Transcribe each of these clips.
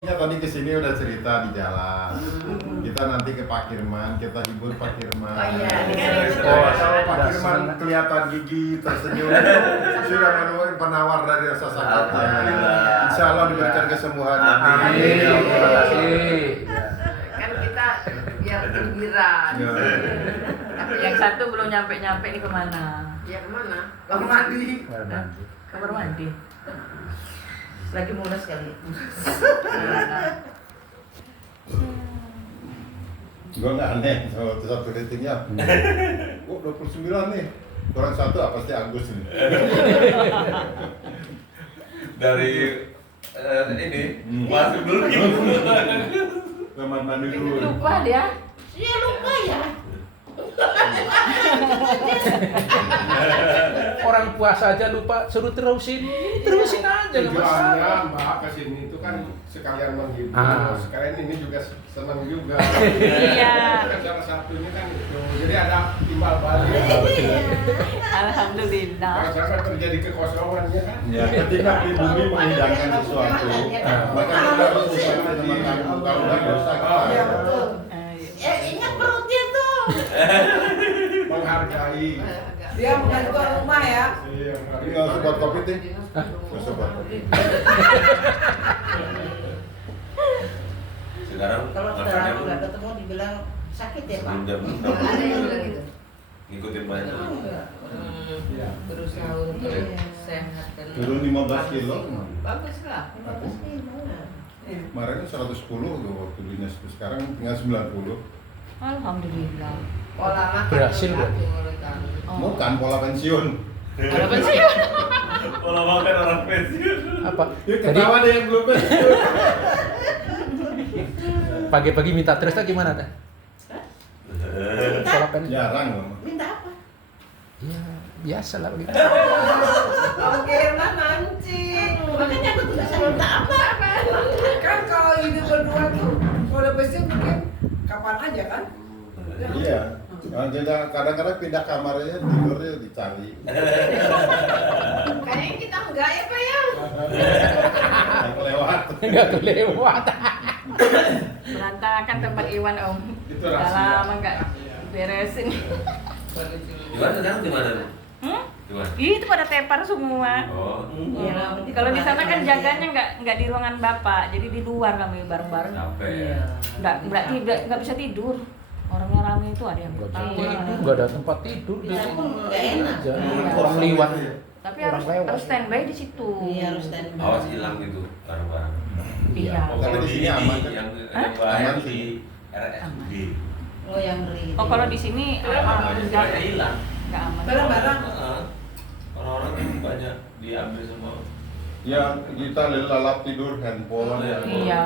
Ya tadi kesini udah cerita di jalan. Kita nanti ke Pak Kirman, kita hibur Pak Kirman. Oh iya, Kalau Pak Kirman kelihatan gigi tersenyum, sudah menemukan penawar dari rasa sakitnya. Insya Allah diberikan kesembuhan. Amin. Terima kasih. Kan kita biar gembira. Ya. Tapi yang satu belum nyampe nih kemana? Ya kemana? Kamar mandi. Kamar mandi. Lagi mules kali. Gue nggak aneh sama satu ratingnya. Oh 29 nih. Kurang satu apa sih Agus ini? Dari ini masuk dulu Kamar mandi dulu. Lupa dia. Iya lupa ya. Orang puasa aja lupa, suruh terusin aja nggak masalah. Tujuannya Mbak kesini itu kan sekalian menghibur, sekalian ini juga senang juga. Iya. Kan salah satunya kan itu, jadi ada timbal balik. Alhamdulillah. Kalau sampai terjadi kekosongan ya kan. Ya, ketika di bumi menghidangkan sesuatu, maka kita harus sesuatu dengan kalau nggak dosa kita. Iya betul. Ya ingat perutnya tuh. Menghargai. Dia bukan tuan rumah ya. Iya, Ini nggak usah buat kopi ting, nggak usah buat kopi. sekarang Kalau makannya sekarang pun nggak ketemu dibilang sakit ya Pak. sebelum jam Ada yang bilang gitu. ngikutin banyak Berusaha untuk sehat dan Turun 15 kilo. bagus lah. Bagus. Gimana? Kemarin 110 tuh waktu dunia sekarang tinggal 90. Alhamdulillah. Pola makan Berhasil, berarti. teratur, kan. Bukan pola pensiun. Ada pensiun. pola makan orang pensiun. Apa? Ya, Jadi ketawa deh yang belum pensiun. pagi-pagi minta terus tak gimana teh? Pola pen. Jarang loh. Minta apa? Ya biasa lah begitu. Oke, mah mancing. Makanya aku tidak bisa minta apa-apa. Kan kalau hidup berdua tuh kalau udah pensiun mungkin kapan aja kan? Iya. Nah, jadi kadang-kadang pindah kamarnya tidurnya dicari. Kayaknya kita enggak ya Pak ya. Yang kelewat. Enggak kelewat. Berantakan tempat Iwan Om. Itu Udah rahasia. lama nggak beresin. Gimana sekarang di mana? Di mana? Itu pada tepar semua. Oh, Iya. Kalau di sana kan jaganya nggak di ruangan bapak, jadi di luar kami bareng-bareng. capek Iya. ya. Nggak bisa tidur. Orangnya rame itu ada yang Enggak ketawa. enggak ada tempat tidur di Bisa sini. pun nggak enak. Aja. Orang liwat. Tapi Orang harus lewat. harus standby di situ. Iya harus standby. Awas hilang gitu barang-barang. Iya. Oh, Tapi kalau di di sini ini aman kan? yang Hah? bahaya Aman di sih. RSUD. Oh yang beri. Oh kalau di sini Banyak hilang. nggak aman. Barang-barang. Heeh. Orang-orang kan banyak diambil semua. Ya kita lalap tidur handphone. Iya.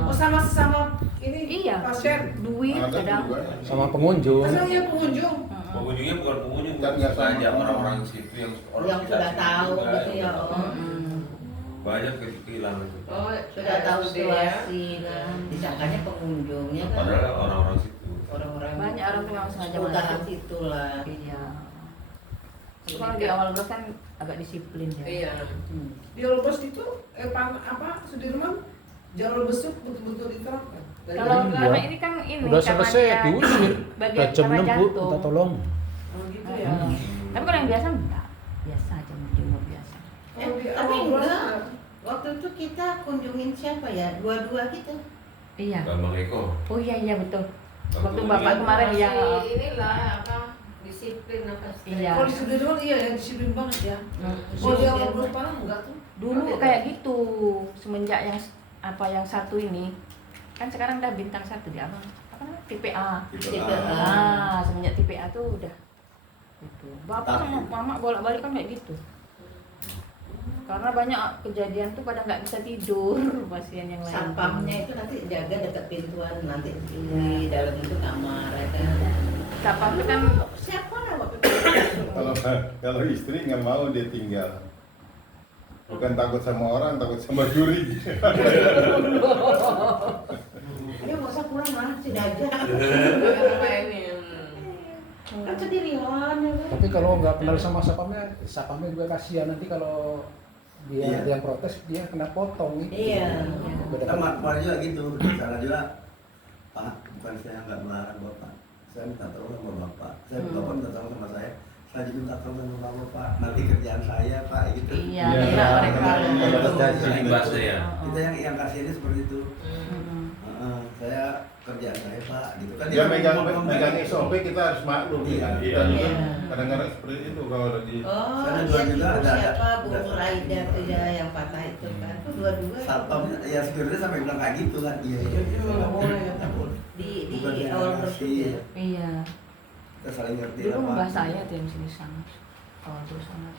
Oh sama sesama ini Iya. pasien. Duit Ada kadang. juga. Sama pengunjung. Asal yang pengunjung. Pengunjungnya bukan pengunjung, Kan nggak sama. aja orang-orang situ yang Yang sudah tahu juga, gitu ya. banyak kehilangan itu. Oh sudah tahu situasi kan. Disangkanya pengunjungnya kan. Padahal orang-orang situ. Orang-orang Banyak orang tuh yang sengaja seputaran masuk. situ lah. Iya. Tapi kalau di awal belas kan agak disiplin ya. Iya. Di Olbos itu apa Sudirman jalur besuk betul-betul diterapkan. Kalau Iya. karena ini kan ini Udah karena selesai dia diusir. bagian Udah jam karena 6 Bu, jantung. minta tolong. Oh gitu ya. Tapi kalau yang biasa enggak. Biasa aja menjenguk biasa. Kalau di Tapi awal enggak. Waktu itu kita kunjungin siapa ya? Dua-dua kita. Iya. Bambang Eko. Oh iya betul. Waktu Waktu Bapak ini- kemarin ya. inilah apa disiplin apa Iya. Kalau di Sudirman iya ya disiplin banget ya. Hmm. Oh di Olbos Parang enggak tuh. Dulu kayak gitu. Semenjak yang yang satu ini kan sekarang udah bintang 1 di abang. Apa namanya? tipe A. Tipe A. Ah, semenjak tipe A tuh udah gitu. Bapak sama mama bolak-balik kan kayak gitu. Karena banyak kejadian tuh pada nggak bisa tidur pasien yang lain. Sampahnya itu nanti jaga dekat pintuan nanti di dalam itu kamar ya kan. Sampah itu kan Siapa lah waktu itu? Kalau istri nggak mau dia tinggal. Bukan takut sama orang, takut sama juri. Dia nggak usah pulang lah, sini aja. ini. Kan sendirian ya kan. Tapi kalau nggak kenal sama sapamnya juga kasihan nanti kalau Dia Iya. yang protes, dia kena potong gitu. Iya. Beda Sama kemarin juga gitu, di sana juga, Pak, bukan saya nggak melarang Bapak, saya minta tolong sama Bapak, Bapak minta tolong sama saya juga minta tolong sama Bapak, nanti kerjaan saya Pak, gitu. Iya, Iya, iya, mereka. Sering bahasa ya. Kita yang kasihnya seperti itu. Mm-mm. Saya kerjaan saya Pak, gitu kan. Dia megang SOP, kita harus maklum. Iya. Kita juga Iya. kadang-kadang seperti itu kalau di Oh, Sana iya dua-dua tipu ada- siapa Bu ada- Nuraida tuh ya yang patah itu kan. Tuh dua-dua. Satpam ya security sampai bilang kayak gitu kan. Iya. Nggak boleh. Nggak boleh. Di Bukan yang awal ngasih. masuk ya. Iya. Kita saling ngerti Dulu lah, Pak. mbah saya tuh yang sini sana. Awal terus sana.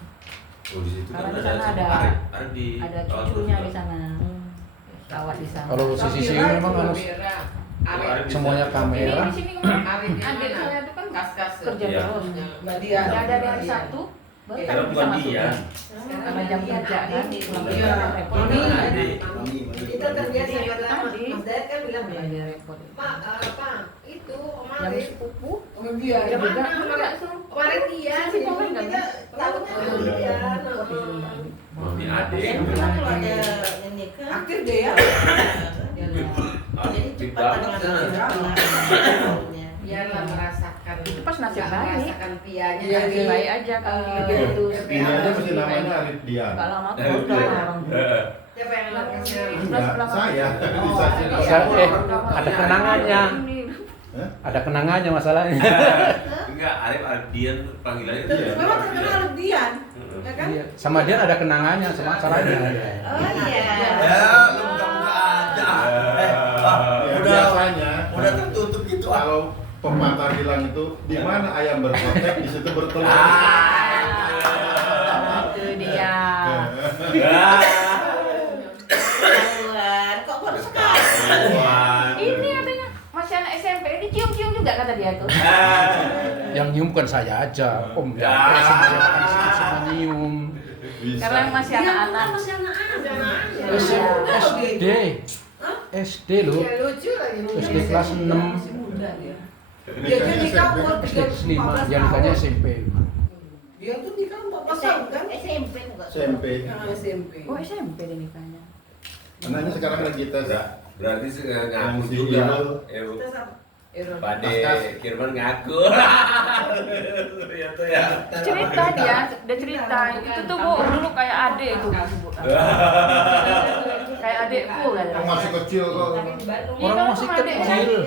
Oh di situ Karena kan di sana ada Arif di ada awal cucunya terus di sana. Rawat di sana. Kalau sisi memang harus semuanya Ini kamera. di sini kemarin adik saya tuh kan kerja Iya. terus. Mbak Dia. Udah ada hari Sabtu, baru kan bisa bukan masuk. dia. Karena jam kerja kan, pulang kerja Iya. repot. Mami. Mami. Kita terbiasa Iya, kata tadi. Mas Dayat kan bilang ya. Belajar repot. Pak, apa? Itu Jam kemarin. sepupu, Oh dia. dia Mana? juga enggak suruh. Kemarin dia Si Pomen kan? kita tahunya dia. Mami adik. Saya bilang kalau ada yang nikah. Aktif deh ya. Jadi Di cepat banget dengan sana. tahunnya. Biarlah merasakan Itu pas nasib baik. merasakan pianya Iya, Nasib baik aja kalau gitu. ini aja mesti namanya Arif Dian. Enggak lama kotor orang. Siapa yang anaknya? Enggak, saya. Bisa sih. Ada kenangannya. Ada kenangannya masalahnya. Enggak, Arif Dian panggilannya Iya. dia. Memang terkenal Dian. Ya kan? Iya. Sama dia ada kenangannya sama masalahnya. Oh iya. Ya, lu buka-buka aja. Ya, Udah biasanya udah tertutup gitu. kalau pepatah bilang itu di mana ayam berkotek di situ bertelur. Itu dia. Ketahuan. Kok baru sekali? Ini katanya masih anak SMP, ini cium-cium juga kata dia tuh. Yang nyium bukan saya aja, Om. Ya. Semua nyium. Bisa. Karena masih anak-anak. Masih anak-anak. SD. SD loh. Ya lucu lagi. SD kelas 6. Masih muda dia. Dia kan nikah umur SD kelas 5. 15 Yang nikahnya tahun. SMP. Dia tuh nikah 14 tahun kan? SMP enggak? SMP. SMP. Oh SMP dia nikahnya. Anaknya sekarang lagi tes. Berarti ngaku Yang si juga. Irul. Terus apa? Pade Paskas. Kirman ngaku. Ya tuh ya. Cerita dia cerita. Itu tuh Bu, dulu kayak adik itu. Kayak adikku kan. Yang masih kecil kok. Orang masih kecil.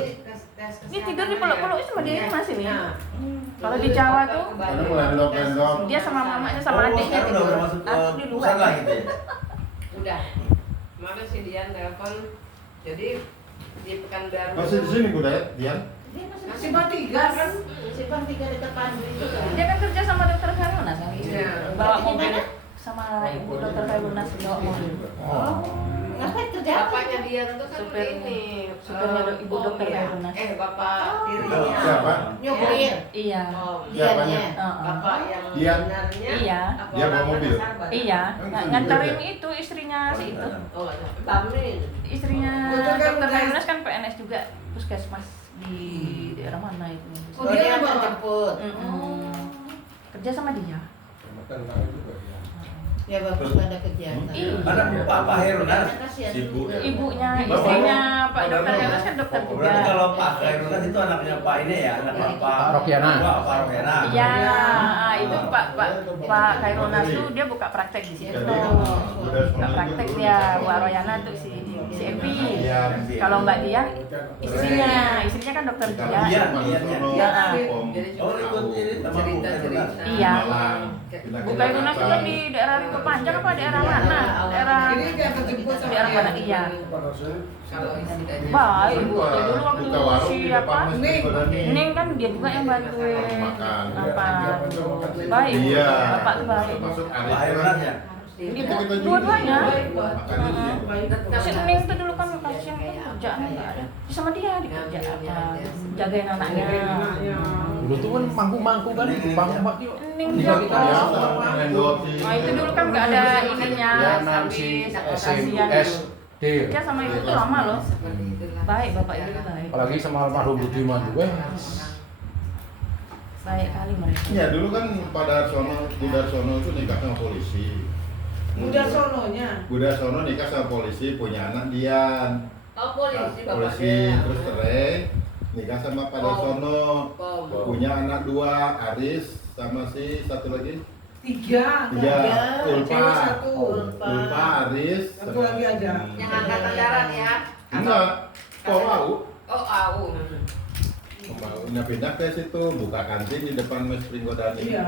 Ini tidur di peluk-peluk sama dia ini masih nih. Kalau di Jawa tuh Karena mulai endok-endok. dia sama mamanya sama adiknya sekarang tidur. udah masuk Aku ke di pusat lah luar. gitu ya. udah kemarin si Dian telepon jadi di Pekanbaru Masih di sini gue Dian. Dia masih Simpang 3 kan? Simpang 3 dekat Pandu itu kan. Dia kan kerja sama dokter Khairuna kan. Iya. Bawa mobil sama ibu dokter Khairuna bawa mobil. Oh. Ngapain kerja apa? bapaknya Dian tuh kan Supir. ini Supirnya ibu Om dokter ya. Khairuna. Bapak Tirinya. Siapa? Nyopir. Iya. Om Diannya. bapak yang Dian. sebenarnya Iya. apa Dia bawa orang mobil? Sahabat? Iya, nganterin itu istrinya si itu. Oh nggak tahu. Tamrin Istrinya Dokter dokter Khairuna. Khairuna kan PNS juga, puskesmas di daerah mana itu. Oh, dia yang jemput. Kerja sama dia. Ya bagus ada kegiatan. Iya. Ada Pak Herunas. Kasihan Sibuk juga. ya. Ibunya, istrinya Pak Dokter Heros kan dokter juga. Berarti kalau Pak Herunas itu anaknya Pak ini ya, anak Pak Rokiana. Pak Rokiana. Iya, itu Pak Khairunas tuh dia buka praktek di situ. Buka praktek dia, Mbak Royana tuh si Epi. Kalau Mbak Dia, istrinya kan dokter dia. Iya. Oh, ikut ini sama Bu Herunas. Iya. Bu Khairunas itu kan di daerah Ringo Panjang apa daerah mana? Daerah Ini dia akan jemput sama daerah mana? dia. Iya. kalau isi tadi Baik, Bu. Dulu waktu siapa? Ning. Ning kan dia juga yang bantuin Makan. apa? Baik, Bu. Iya. Bapak tuh baik. Masuk Pak Herunas ya. Ibu dua-duanya. Makan di Si Ning tuh dulu kan kasihan kan kerjaan nggak ada. Sama dia dikerja apa? Jagain anaknya. Dulu tuh kan mangku-mangku kan, bang yuk. Ning Bisa dia. kita Nah itu dulu kan nggak ada ininya, ya nanti habis SMP kasihan. SD. Dia sama ibu tuh lama loh. seperti itulah Baik, bapak ibu baik. Apalagi sama almarhum Budiman juga. Baik kali mereka. Ya dulu kan pada Darsono, Bu Darsono itu nikah sama polisi. Budak Sononya. Budak Sono nikah sama polisi, punya anak Dian. Oh, polisi Polisi, bapaknya. terus cerai, nikah sama Pak Darsono. Punya anak 2, Aris sama si satu lagi. 3. Tiga, Cewek Ulfa. 1. Ulfa, Aris. Satu lagi aja. Yang angkatan darat ya? Enggak, kok mau? Oh, au. Pindah ke situ, buka kantin di depan Mes Pringgodani. Iya.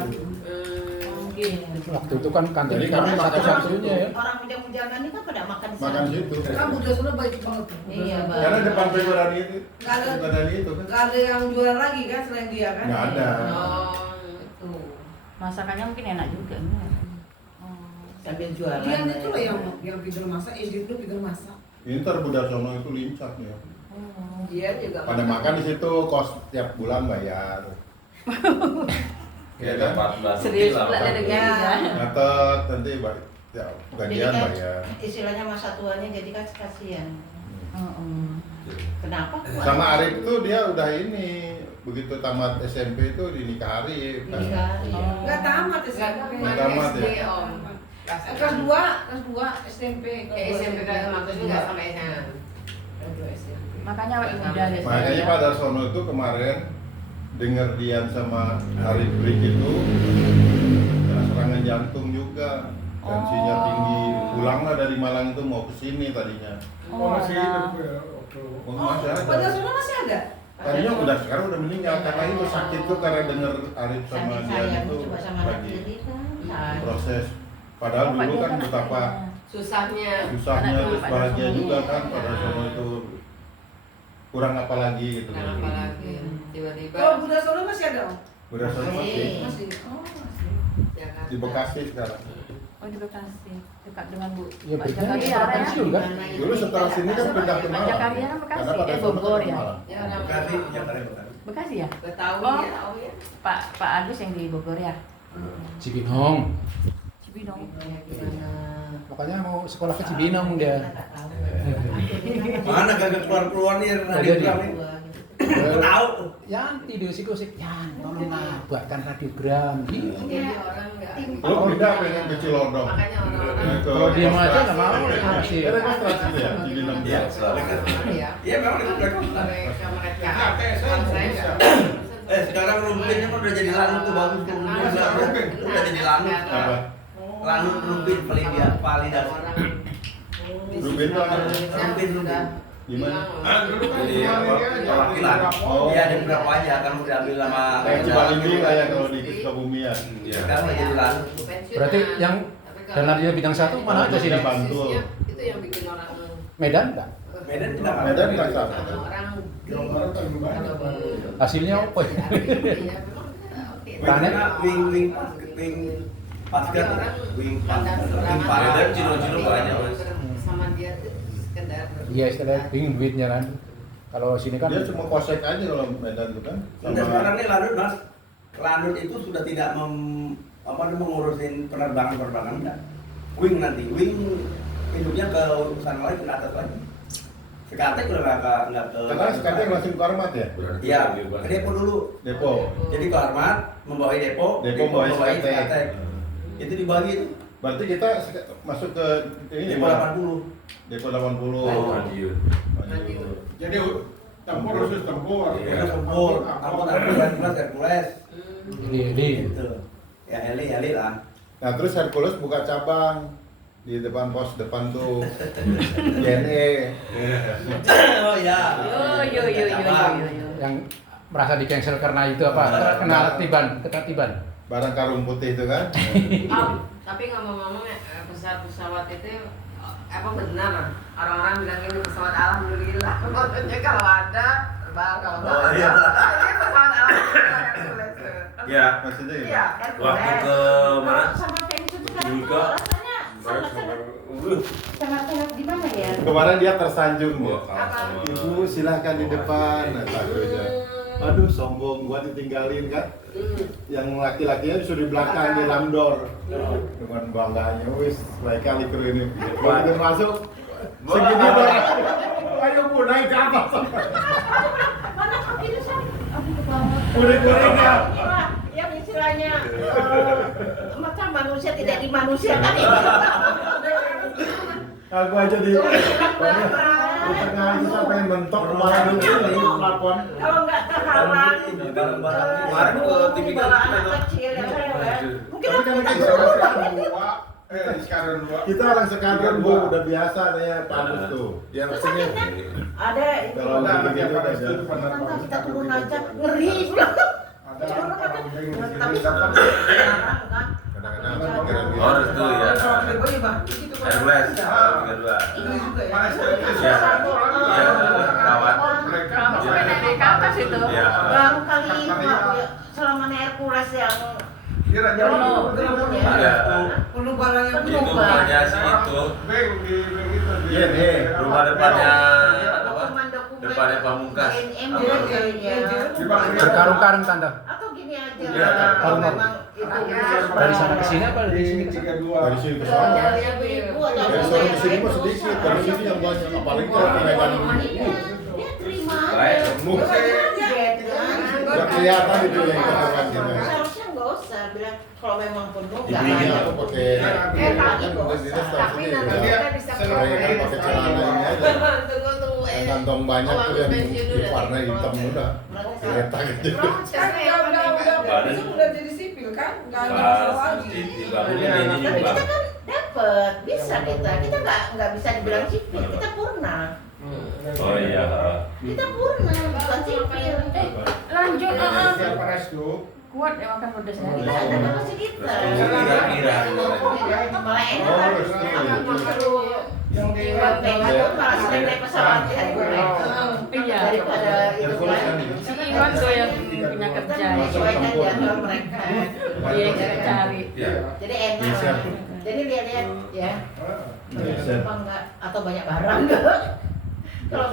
Mungkin. Waktu itu kan kantin Jadi kami kami satu-satunya ya. Orang bujang-bujangan ini kan pada makan di sana. Makan situ. Kan Budak Sono baik banget. Iya, Bang. Karena depan Pringgodani itu, Nggak ada. Pringgodani itu kan. Gak ada yang jualan lagi kan selain dia kan? Nggak ada. Oh, itu. Masakannya mungkin enak juga. Sambil jualan. Lian itu loh yang pintar masak, SD itu pintar masak. Inter Budak Sono itu lincah ya. Dia juga Pada makan di situ kos tiap bulan bayar. Ya ada 14 Serius lah, pula ada kan. negara. Nyatet nanti ya, Jadi gajian kan bayar. istilahnya masa tuanya jadi kan kasihan. Kenapa? Sama Arif tuh dia udah ini begitu tamat SMP itu dinikah Arif kan. Iya. Nggak tamat Nggak SMP. tamat SD, ya? Om. Kelas 2 SMP. SMP kan maksudnya nggak sampai SMA. Kelas 2 SMP. Makanya awet muda nih. Makanya Pak Darsono itu kemarin dengar Dian sama Arif Brik itu kena serangan jantung juga, tensinya tinggi. Pulanglah dari Malang itu mau ke sini tadinya. Oh, masih hidup ya waktu. Oh, masih ada. Budak Sono masih ada? Tadinya udah sekarang udah meninggal karena itu sakit tuh karena dengar Arif sama Saking Dian sayang itu coba sama anak lagi diri kan. proses. Padahal Oh, Pak dulu dia kan kan betapa Susahnya. susahnya Anak terus Pak bahagia Darsono. juga kan Pak Darsono itu kurang apa lagi gitu. Kenapa lagi? Tiba-tiba. Kalau Budak Sono masih ada Om? Udah masih Masih. Oh masih. Jakarta. di Bekasi sekarang. Oh di Bekasi, dekat dengan Bu. Ya Pak Briknya Jakaria setelah ya. pensiun kan. Dulu setelah sini kan pindah ke Pak Malang. Jakaria kan Bekasi, Karena Pak Darsono Bogor kan ke ya. Malang. Ya, orang Bekasi, Jakarta. Bekasi ya? Betawi Oh. ya, oh ya. Pak Agus yang di Bogor ya. Cibinong. Cibinong. Makanya mau sekolah ke Cibinong dia. Mana kagak keluar nih Ada radio dia. nih. Aku tahu. Yanti dia gosip, Yan, tolonglah buatkan radiogram. Gitu. Jadi orang nggak. Lu pindah pengen ke Cilodong. Makanya orang-orang. Kalau dia mah aja nggak mau masih. Ya registrasi ya, di Binang. Iya, Ya. Iya memang itu mereka. Mereka mereka. Saya Kalau saya bisa. nggak. Sekarang rumpinnya kan udah jadi lanut tuh bagus tuh. Udah jadi lanut. Apa? Lanut rumpin validasi. Rubin tuh apa? Rumpin rumpin. Gimana? Dulu kan Jadi, cuma apa, ini aja. Perwakilan. Oh. Iya ada beberapa aja kan udah diambil sama. Kayak Cibalindi lah ya kalau di Sukabumi ya. Iya. Sekarang udah jadi lanut. Berarti yang dalam dia bidang satu mana aja sih? Tidak Bantul. Itu yang bikin orang. Medan enggak? Medan tidak. Medan nggak sama. Orang. Jawa Barat kan banyak. Hasilnya apa ya? Planet wing pasca wing pasca. Medan Cino-Cino banyak, Mas. Sama dia tuh sekedar. Iya istilah bingung duitnya kan. Kalau sini kan Dia cuma kosek aja kalau Medan itu kan. Udah sekarang nih lanut mas. Lanut itu sudah tidak mengurusin penerbangan enggak. Wing nanti, wing hidupnya ke urusan lain ke atas lagi. Sekatek udah nggak ke. Karena sekarang langsung ke Armat ya. Iya, ke depo dulu. Depo. Jadi ke Armat, membawahi depo, Depo membawahi Sekatek. Sekatek. Itu dibagi itu. Berarti kita masuk ke ini Depo 80. Depo 80. Oh, Madiun. Madiun. Jadi tempur khusus tempur. Itu tempur, angkot Hercules. Heli. Gitu. Ya heli lah. Nah terus Hercules buka cabang di depan pos depan tuh JNE. Oh iya. Yo. yang merasa di cancel karena itu apa? Kena ketertiban. Barang karung putih itu kan. Tapi ngomong-ngomong pesawat itu apa benar orang-orang bilang ini pesawat alhamdulillah. Maksudnya kalau ada terbang kalau nggak Oh, ada. iya. Ini pesawat alhamdulillah Hercules. Ya, Maksudnya ya. Iya, waktu ke mana? Sama pensiun sekarang Juga. rasanya sangat di mana ya? Kemarin dia tersanjung Wah, ya. kalah sama. Ibu silahkan di depan. Nah, takutnya. Aduh sombong gua ditinggalin kan. Yang laki-lakinya disuruh di belakang di lamdor. Dengan bangganya wis baik kali kru ini. Begitu masuk segini doang. Ayo Bu naik ke atas. Mana kakinya sih? Aduh banget. Kuring-kuringnya. Yang istilahnya macam manusia tidak dimanusiakan. Aku aja di tengah itu sampai mentok kepala dulu nih pelapon. Kalau nggak terhalang Kemarin ke TV kan kecil yang lewat. Mungkin Tapi kan aku kita sekarang dua. kita orang sekadron Bu, udah biasa nih Pak tuh. Yang sini ada itu. kalau Ada gitu yang udah itu biasa. Tante kita turun aja ngeri. Ada Tapi sekarang kan. Kadang-kadang pikiran gitu. Oh, restu ya. Oh iya bang, itu kan. Hercules, 32. Itu juga ya. Ya, ya, kawan. Kamu sampai naik ke atas itu. Ya. Baru kali ini selama naik Hercules yang Iya. Penuh barang yang Itu rumahnya si itu. Iya nih. Rumah depannya apa? dokumen-dokumen Depannya Pamungkas. BNM Apa? kayaknya. Berkarung-karung tante. Atau gini aja. Iya, kalau karung. memang itu Dari sana ke sini apa dari sini ke sana? Dari sini ke sana. dari ibu atau Dari sana ke sini mah sedikit, dari sini yang banyak. Apalagi kalau kenaikan dia terima Baik. aja. penuh. Nggak kelihatan itu yang kenaikan gitu. Seharusnya nggak usah bilang kalau memang penuh nggak Dibelinya ada. aku pakai Tapi nanti ya. kita bisa Mereka pakai celana ini aja. Yang kantong banyak tuh yang warna hitam udah. Kereta gitu. udah jadi sipil kan, nggak ada masalah lagi. Dibangunin ini Tapi juga. kita kan dapat, bisa kita nggak bisa dibilang sipil, kita purna. Oh iya. Kita purna, bukan sipil. Lanjut, Siapa restu? kuat ya makan pedasnya. Kita ada kapasitas kita. Kira-kira. Malah enak kan? Aku suruh Yang di Mereka tuh malah sering naik pesawat ya. Iya. Daripada itu kan. Si Iwan tuh yang punya kerja. Menyesuaikan jadwal mereka. Dia yang cari. Ya. Jadi enak. Jadi lihat-lihat ya. Penumpang nggak atau banyak barang nggak? Kalau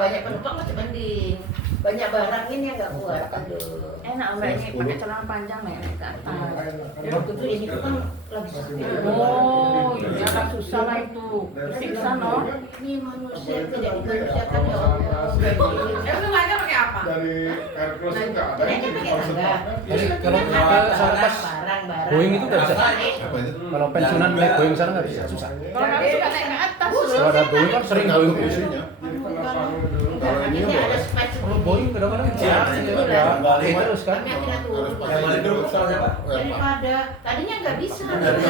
banyak penumpang masih mending. Banyak barang ini yang nggak kuat. Aduh. Enak mbak ini pakai celana panjang naik ke atas. Waktu itu ini tuh kan lagi sakit. Oh, iya kan susah lah itu. Tersiksa no. Ini manusia tidak dimanusiakan ya Allah. Emang sengaja pakai apa? dari Hercules itu nggak ada. Jadi aja pakai tangga. Jadi Terus kalau kan ke ada sana pas barang-barang. Boeing itu nggak bisa. Apa itu? Kalau pensiunan naik Boeing sana nggak bisa, susah. Kalau kami suka naik ke atas. Kalau ada Boeing kan sering Boeing Tergantung isi. isinya. Jadi penerbangan dulu. Kalau ini Ini ada boleh. spek Kalau Boeing kadang-kadang Iya, ya, iya. ya, balik terus kan. Kami akhirnya turun. Harus pakai Yang balik dulu pesawat siapa? Daripada tadinya nggak bisa. Dari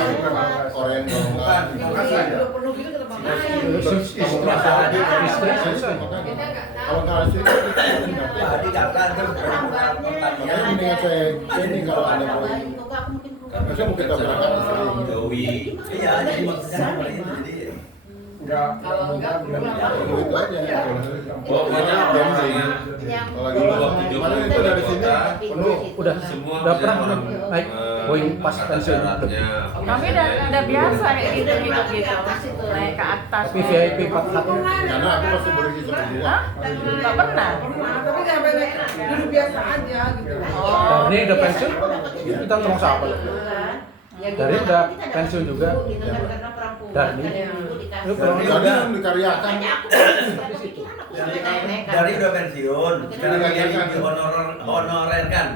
orang yang Bukan. Udah penuh gitu kenapa? Terus istri susah. Kalau nggak sih, Tadi kata itu makanya mendingan saya ini kalau ada mau. Masa mungkin kita berangkat sering. Jowi. Iya, jadi maksudnya apa itu? Jadi Enggak. Kalau enggak, Itu itu aja. Pokoknya orang Kalau lagi kemarin itu dari sini penuh. Udah semua udah pernah orang, naik Boeing pas pensiun. Kami udah biasa kayak gitu hidup gitu. Naik ke atas. Tapi VIP 41 Karena aku masih berisi berdua. Hah? Nggak pernah. Pernah, tapi nggak sampai naik, duduk biasa aja gitu. Oh. Dari udah pensiun, kita terus apa? Dari udah pensiun juga. Dari itu Jadi yang dikaryakan. dari udah pensiun, sekarang lagi di honorer kan.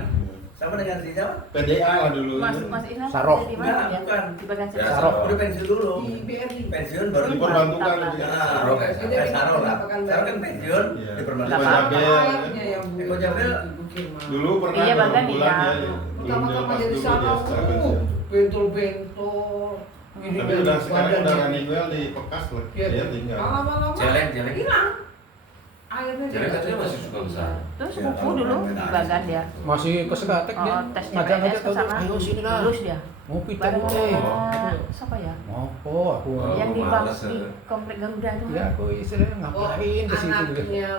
Sama dengan si siapa? PDA lah dulu. Mas Ilham Sarok. di mana dia? Bukan. Di bagian Ya, sana. Sarok. Udah pensiun dulu. Di BRI. Pensiun baru Diperbantukan. Sarok ya? Kayak Sarok lah. Sekarang kan pensiun Iya. diperbantukan. Ayahnya yang Bu. Eko Jamil Dulu pernah Iya, berapa bahkan bulan iya. dia. Pertama-tama Pas jadi dulu sana, dia setelah pensiun. bentol-bentol. Ini Tapi dari udah sekarang badan udah dia. running well di Pekas loh. Iya. Dia tinggal. Lama-lama Jelek. hilang. Akhirnya Jelek katanya masih suka besar. Terus sepupu dulu di bagan dia. masih ke Segatek dia. Oh, tes Ngajak-ngajak ke sana. ayo sini dah. Lulus dia. Ngopi Bareng teh. siapa ya? Ngopo aku. Oh, Yang di males, di ya. komplek Garuda itu. Ya aku istilahnya ngapain ke situ gitu. anaknya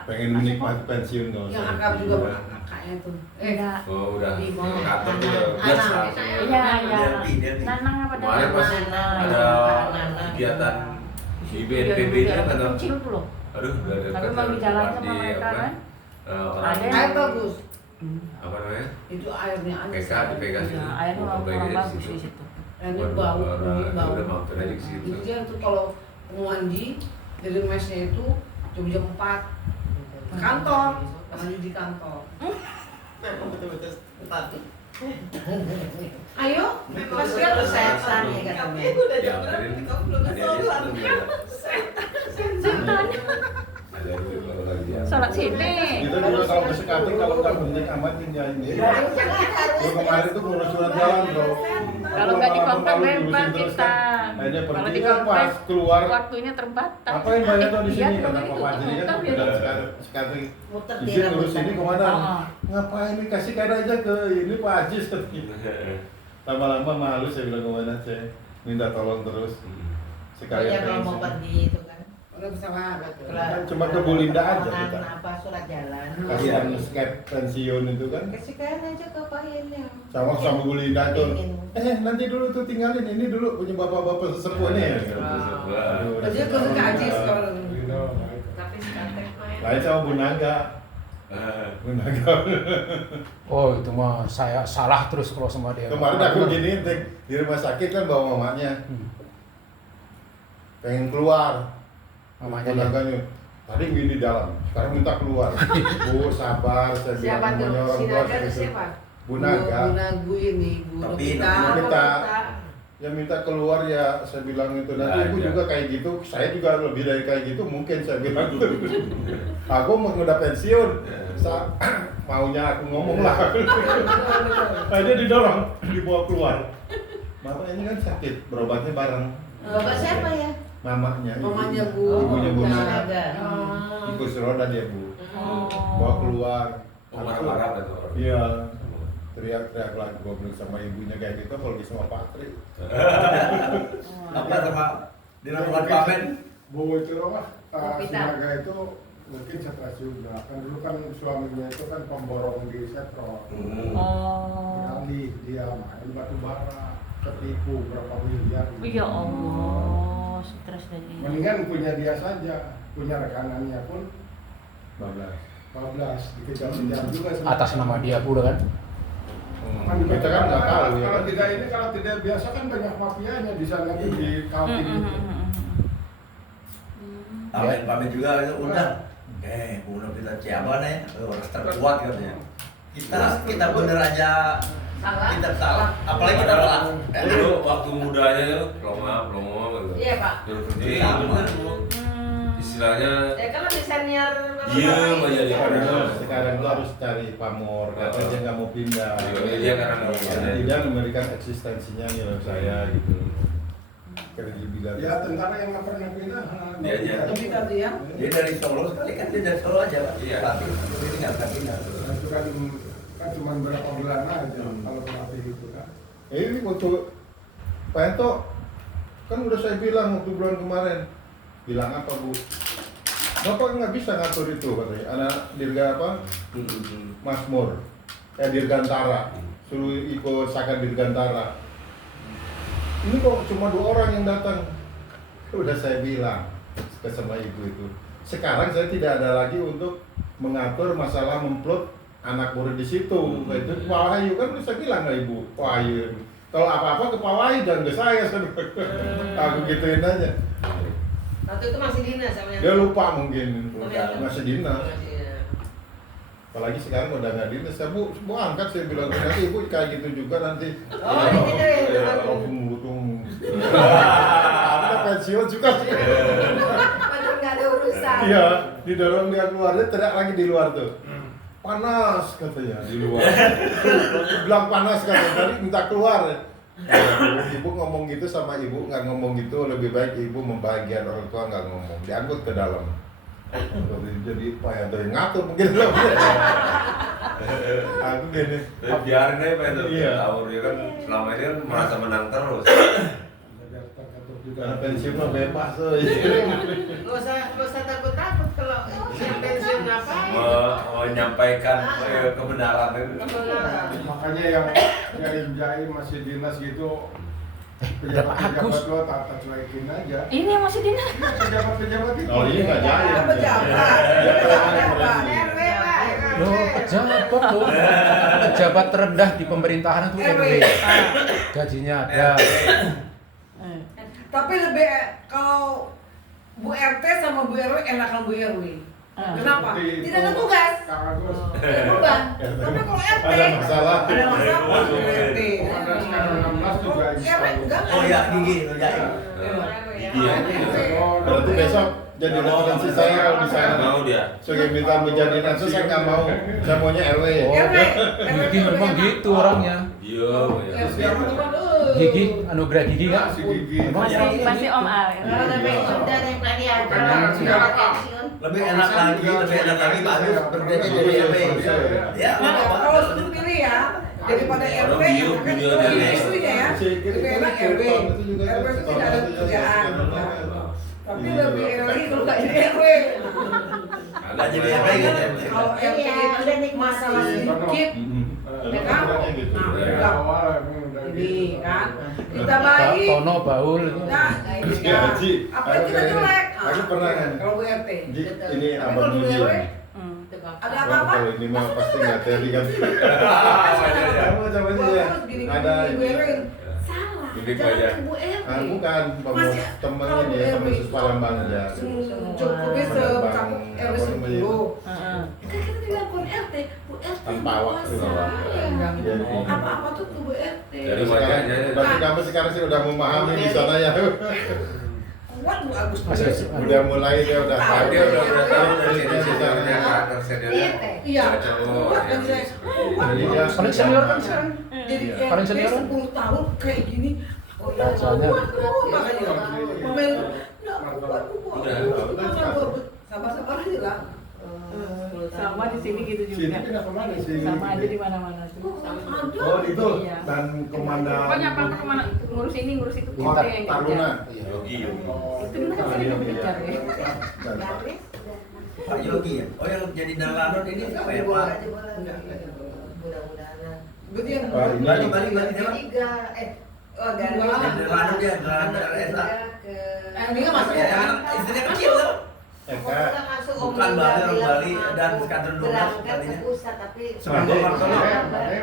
Pengen menikmati pensiun kalau yang saya. akab juga kakaknya tuh. Enggak. Oh udah Di ke bawah. kantor tuh Anak. gas Anak. langsung. Iya, iya. Derby. Nanang apa dah? Kemarin pas ada kegiatan di BNPB nya kan, kecil tuh loh. aduh udah ada Tapi mau di jalan sama mereka kan? orang Ada. Air bagus. apa namanya Itu airnya aneh. PK dipegang Ya, situ. airnya Foto orang baiknya di bagus situ. di situ. Airnya bau, bau. Udah mampir aja ke situ. Jadi dia tuh kalau mau mandi dari mesnya itu coba jam 4 ke kantor, mandi di kantor. Ayo, pas dia setan ya katanya. Ya, benerin. Ada ada lagi ya. Sholat sini. Itu juga kalau bersekating kalau nggak penting amat tinggal ini. Gue kemarin tuh ngurus surat jalan bro. Kalau nggak dikontak bebas kita. Akhirnya Kalau pergi kan dikontak pas keluar. waktunya terbatas. Apa yang banyak tuh di Iya, sini kalau kata itu Pak Jadi kan kontak ya. udah sekating Muter izin ngurus ini kemana? Oh. Ngapain nih kasihkan aja ke ini Pak Haji. Lama-lama malu saya bilang kemana saya minta tolong terus. Iya kalau mau pergi itu kan. Udah pesawat. Cuma ke Bu Linda aja kita. Apa surat jalan. Kasihan skep pensiun itu kan. Kasihkan aja ke Pak Yennya. Sama Bu Linda tuh. Ingin. Nanti dulu tuh tinggalin ini dulu punya bapak-bapak sesepuh nih. Wah. Dia ke Haji sekarang. Tapi sekarang Lain sama Bu Naga. Bu Naga. Oh itu mah saya salah terus kalau sama dia. Kemarin aku gini di rumah sakit kan bawa mamanya. Pengen keluar. Mamanya Bu Naganya. Tadi gini di dalam, sekarang minta keluar. Bu sabar, saya siapa bilang tuh? namanya orang Si tua Naga itu gitu. siapa? Bu Naga. Bu Nagu ini, Bu Tapi Novita. Novita. Yang minta keluar ya saya bilang itu nanti ibu Aja. juga kayak gitu, saya juga lebih dari kayak gitu mungkin saya bilang gitu. Aku mau udah pensiun, maunya aku ngomong lah. Aja didorong, dibawa keluar. Mama ini kan sakit, berobatnya bareng. Bapak siapa ya? Mamanya, Mamanya Bu. ibunya Bu Naga. Naga. Di kursi roda dia Bu, Oh. bawa keluar. Oh, marah-marah atau orang? Iya, teriak-teriak lagi goblok sama ibunya kayak gitu, apalagi sama Patri. Apa sama dilakukan pamen? Bu itu apa? Novita. Sinaga itu mungkin stres juga. Kan dulu kan suaminya itu kan pemborong di Setro. Oh. Kali dia main batu bara, ketipu berapa miliar. Ya Allah, stres dari. Mendingan punya dia saja, punya rekanannya pun 14 dikejar-kejar juga sama- Atas nama dia pula kan. Kita kan nggak tahu ya. Kalau tidak ini, kalau tidak biasa kan banyak mafianya di sana tuh di Kaltim itu. Pamen juga udah. Bunuh kita siapa nih? Orang terkuat katanya. Kita bener aja. Salah. Kita salah. Apalagi kita salah. Dulu waktu mudanya itu pelongo gitu. Iya Pak. Terus bener Bu. Istilahnya Ya kan lebih senior. Iya, banyak dia. Sekarang lo harus cari pamor, karena dia nggak mau pindah. Dia karena nggak mau pindah. Tidak memberikan eksistensinya nilai saya gitu. Kredibilitas. Ya tentara yang nggak pernah pindah. Dia aja. Novita tuh ya. Dia dari Solo sekali kan dia dari Solo aja Pak. Iya. Tapi ini nggak akan pindah. Nah, itu kan cuma berapa bulan aja kalau pelatih itu kan. Ini waktu Pak Ento kan udah saya bilang waktu bulan kemarin, bilang apa Bu? Bapak nggak bisa ngatur itu katanya. Anak dirga apa? Masmur, Dirgantara, suruh ikut Saka Dirgantara. Ini kok cuma 2 orang yang datang. Udah saya bilang ke sama ibu itu. Sekarang saya tidak ada lagi untuk mengatur masalah memplot anak murid di situ. Itu Pak Wahyu kan udah saya bilang ke ibu, Pak Wahyu. Kalau apa-apa ke Pak Wahyu dan ke saya. Aku gituin aja. Waktu itu masih dinas sama yang. Dia lupa mungkin masih dinas. Iya. Apalagi sekarang udah nggak dinas. Saya bu angkat saya bilang nanti ibu kayak gitu juga nanti. Oh, ini deh. Aku mutung. Aku udah pensiun juga sih. Betul nggak ada urusan. Iya, didorong dia keluar, dia teriak lagi di luar tuh. Panas katanya di luar. Bilang panas katanya, tadi minta keluar. Ibu ngomong gitu sama ibu nggak ngomong gitu, lebih baik ibu membahagiakan orang tua nggak ngomong, diangkut ke dalam. Jadi Pak Yanto yang ngatur mungkin loh. Aku gini. Biarin aja Pak Ento. Iya. Tahu dia kan selama ini kan merasa menang terus. Karena pensiun mah bebas tuh. Nggak usah takut-takut kalau yang pensiun ngapain. Menyampaikan kebenaran itu. Kebenaran. Makanya yang jaim masih dinas gitu. Ada Pak Agus. Pejabat lo tata cuekin aja. Ini yang masih dinas. Pejabat-pejabat itu. Oh ini nggak jahit. Ada pejabat. RW Pak. Loh, pejabat loh. Pejabat terendah di pemerintahan itu RW. Gajinya ada. Tapi lebih kalau Bu RT sama Bu RW enakan Bu RW. Kenapa? Seperti Tidak ada itu. tugas. Kang Agus. Tidak beban. Tapi kalau RT Ada masalah. ada masalah RT. Ada sekarang 16 juga RW enggak. Oh ya, gigi itu jaim. Iya. Berarti besok jadi referensi saya kalau di sana. Mau dia. Sebagai minta menjadi nanti saya nggak mau. Saya maunya RW. RW. Gigi memang gitu orangnya. Iya. Gigi, anugerah gigi kan? Si gigi. Masih Om Al. Ya. Kalau sampai sudah ada yang tadi ada Bukan segala Pak. pensiun. Lebih enak lagi Pak Agus bekerja jadi RW. Ya, Nah, kalau suruh pilih ya, daripada Orang RW, bio, kan bio lebih dari- istrinya ya, lebih enak RW. RW itu tidak ada kerjaan. Tapi lebih enak lagi kalau nggak jadi RW. Nggak jadi RW gitu. Kalau RW Iya, itu udah nikmati. masalah sedikit, ya kan? gitu. Nah, Dari udah. awal emang udah Ini gitu. kan, kita baik. Tono, Baul. Nah, Ya, Ji. apa kita jelek? Aku pernah kan. Kalau Bu RT. Ji, ini Tapi abang kalau Bu Didi. RW, Hmm. ada Wah, apa-apa? kalau ini mah pasti nggak jadi kan. Kamu coba Bu aja. harus gini, Ada Bu ini. RW. Salah, Gini jangan aja. Bu RT. Ah, bukan Masih- temen kalau ini ya, Bu temen RW Palembang aja. Cukupnya secakup RW 10. Heeh. Kan kita dilakukan RT, Bu RT Tanpa awak kuasa. itu, Pak. Iya. Iya. Apa-apa tuh ke Bu RT. Dari Sekarang, wajahnya. berarti kamu sekarang sih udah memahami di sana ya. Kuat Bu Agus. Udah mulai dia udah tahu. Dia udah tahu dari Dia di sana. karakter seniornya. Iya. Cocok. Kuat kan saya. Kuat. Jadi dia Paling senior kan sekarang. Jadi Iya. Paling RT senior. 10 tahun kayak gini. Oh ya, Soalnya- kuat tuh makanya. Pemain enggak kuat tuh. Sabar-sabar aja lah. Sama di sini gitu Sini juga. pindah kemana sih? Sama aja di mana-mana tuh. Ada. Oh itu Iya. dan komandan Pokoknya apa kemana ngurus ini ngurus itu kita Kotak yang Taruna. kerja. Yogi. Itu benar sering berbicara ya. Dan Pak Yogi ya. Oh yang jadi dalanot ini siapa ya Pak? Mudah-mudahan. Berarti yang Wah, ini- Balik siapa? Tiga, dua. Dalanot ya, dalanot RSA. Ini kan masuk Ya, kan? istrinya kecil tuh. Eka Bukan Bali, orang Bali dan skadron 12 tadinya. pusat tapi Sebelum Made. Martono.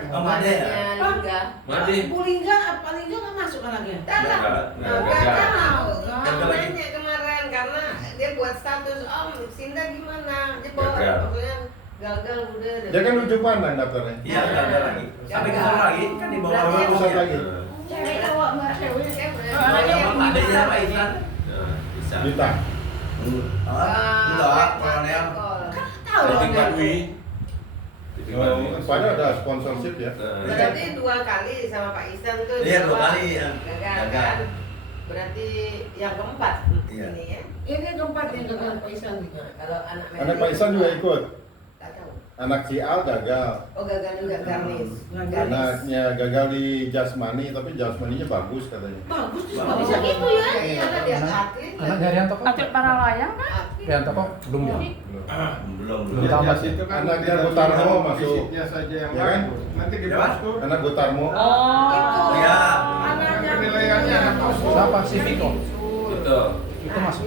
Oh, Made ya? Mati. Bu Lingga apa Lingga nggak masuk anaknya? Enggak. Aku nanya kemarin karena dia buat status Om Sinda gimana dia bawa Gagal. maksudnya gagal udah dia kan ujuk pandang daftarnya. Iya, gagal lagi. Sampai ke sana lagi kan di bawah Berarti Bawa yang pusat lagi. cewek cowok mbak cewek Anaknya adanya Pak Ihsan. Bisa. Dita. Enggak, kolonel. Tahu Di loh. tingkat Dwi. Di tingkat Dwi. Padahal ada sponsorship ya. berarti 2 kali sama Pak Isan tuh Iya, 2 dibawa. kali ya. gagal Gagal. kan berarti yang keempat Iya. ini ya Ini keempat yang gagal Pak Isan juga. kalau anak Anak Pak Isan juga ikut. nggak tahu Anak si Al gagal. oh gagal juga Garnis Anaknya gagal di Jasmani, tapi Jasmaninya bagus katanya. Bagus tuh Bagus. bisa gitu ya karena dia atlet Anak Haryanto kok? Atlet para layang kan? Haryanto kok? Belum ya? Belum, Belum belum. tamat. Itu kan Anaknya tidak Gutarmo cuma masuk. fisiknya saja yang Ya kan? bagus. Nanti di Ya, Pak. postur Anak Gutarmo. Oh. Ya. Anaknya penilaiannya anak postur. Siapa? Si Viko? Betul. Itu masuk.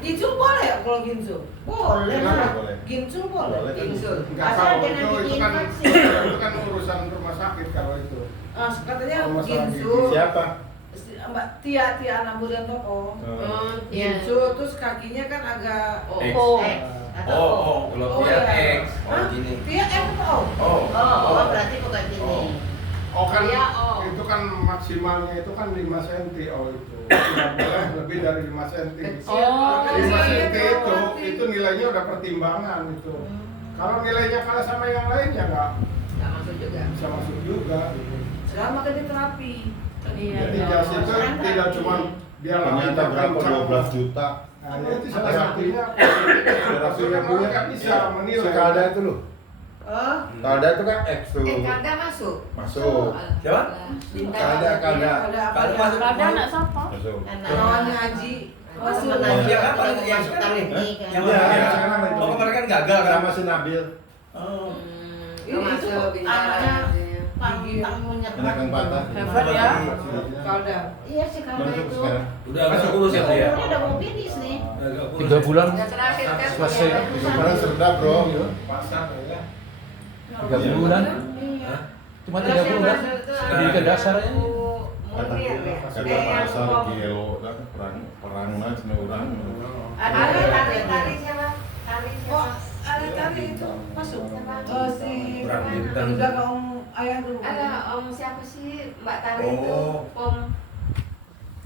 Ginsul boleh ya kalau Ginsul? boleh lah Boleh. Ginsul boleh. Boleh. Insul Enggak asal tahu jangan itu bikin kan vaksin itu kan urusan rumah sakit kalau itu. Katanya Oh, masalah Ginsul. Siapa? Mbak Tia anak muda toko. Oh. Ginsul terus kakinya kan agak X. Oh. atau Oh, Kalau Oh, dia iya. X. Oh, gini. Tia apa O? Oh. oh berarti bukan gini Oh kan Iya, oh. itu kan maksimalnya itu kan 5 cm oh itu. Tidak boleh lebih dari 5 cm. Oh. 5 cm Kecil. itu nilainya udah pertimbangan itu. Kalau nilainya kalah sama yang lain ya nggak nggak masuk juga bisa masuk juga gitu. Sekarang makanya terapi. Iya. Jadi iya. jas itu tidak cuma dia Ternyata berapa? 12 juta. Nah, itu salah satunya. Rasulnya punya nggak bisa menilai. Si Kalda itu loh. oh Kalda itu kan X tuh. Kalda masuk Masuk. Siapa? Kalda, Kalda. Ada apa? Kalau masuk Ada anak siapa? Masuk. Kawannya Haji. Masuk. teman Oh, aja iya, kan kan? masuk Yang teknik kan Yang Iya, mana? sekarang lagi. Oh, kemarin kan gagal kan? Sama si Nabil. Oh. Nggak masuk Anaknya bicara pantang munyet. Anak yang patah. Hebat ya. Kalda. iya sih Kalda Masuk itu sekarang. Udah agak kurus ya dia. umurnya udah mau finish nih 3 bulan udah terakhir kan selesai. Sekarang sedap bro. Pasar ya. 3 bulan. iya Cuma 3 bulan. Pendidikan dasarnya. Kata pasar gelo, perang perang mas orang. ada tari siapa tari siapa Bintang. Juga ke Om Ayah dulu. Ada Om siapa sih Mbak Tari itu? Oh. Om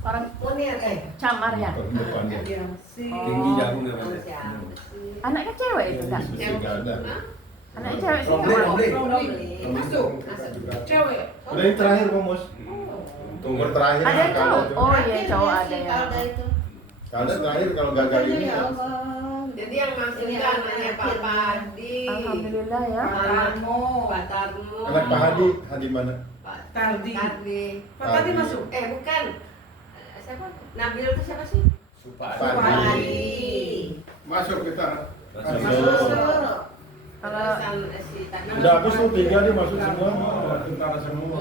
Orang Munir camar ya. Depannya. Iya, si Tinggi jagung Om namanya. siapa sih? Anaknya cewek itu kan. Diskusi nggak ada. Anaknya cewek sih. Romli, Romli. Romli. Masuk. Cewek. Udah yang terakhir Mus. Tunggu terakhir. Ada yang Kalda cowok. itu. Oh iya cowok ada ya. Kalda itu. Kalda terakhir kalau gagal ini. Ya Allah. Jadi yang masuk Ini itu anaknya anaknya Pak Padi. Alhamdulillah ya. Pak Tarmo. Pak Tarmo. Anak Pak Hadi, Hadi mana? Pak Tardi. Tardi. Pak tadi masuk. Bukan. Siapa? Nabil itu siapa sih? Supaya. Padi. Masuk kita. Masuk. Kalau si Tana. Udah habis tuh 3 nih masuk semua. Tentara semua.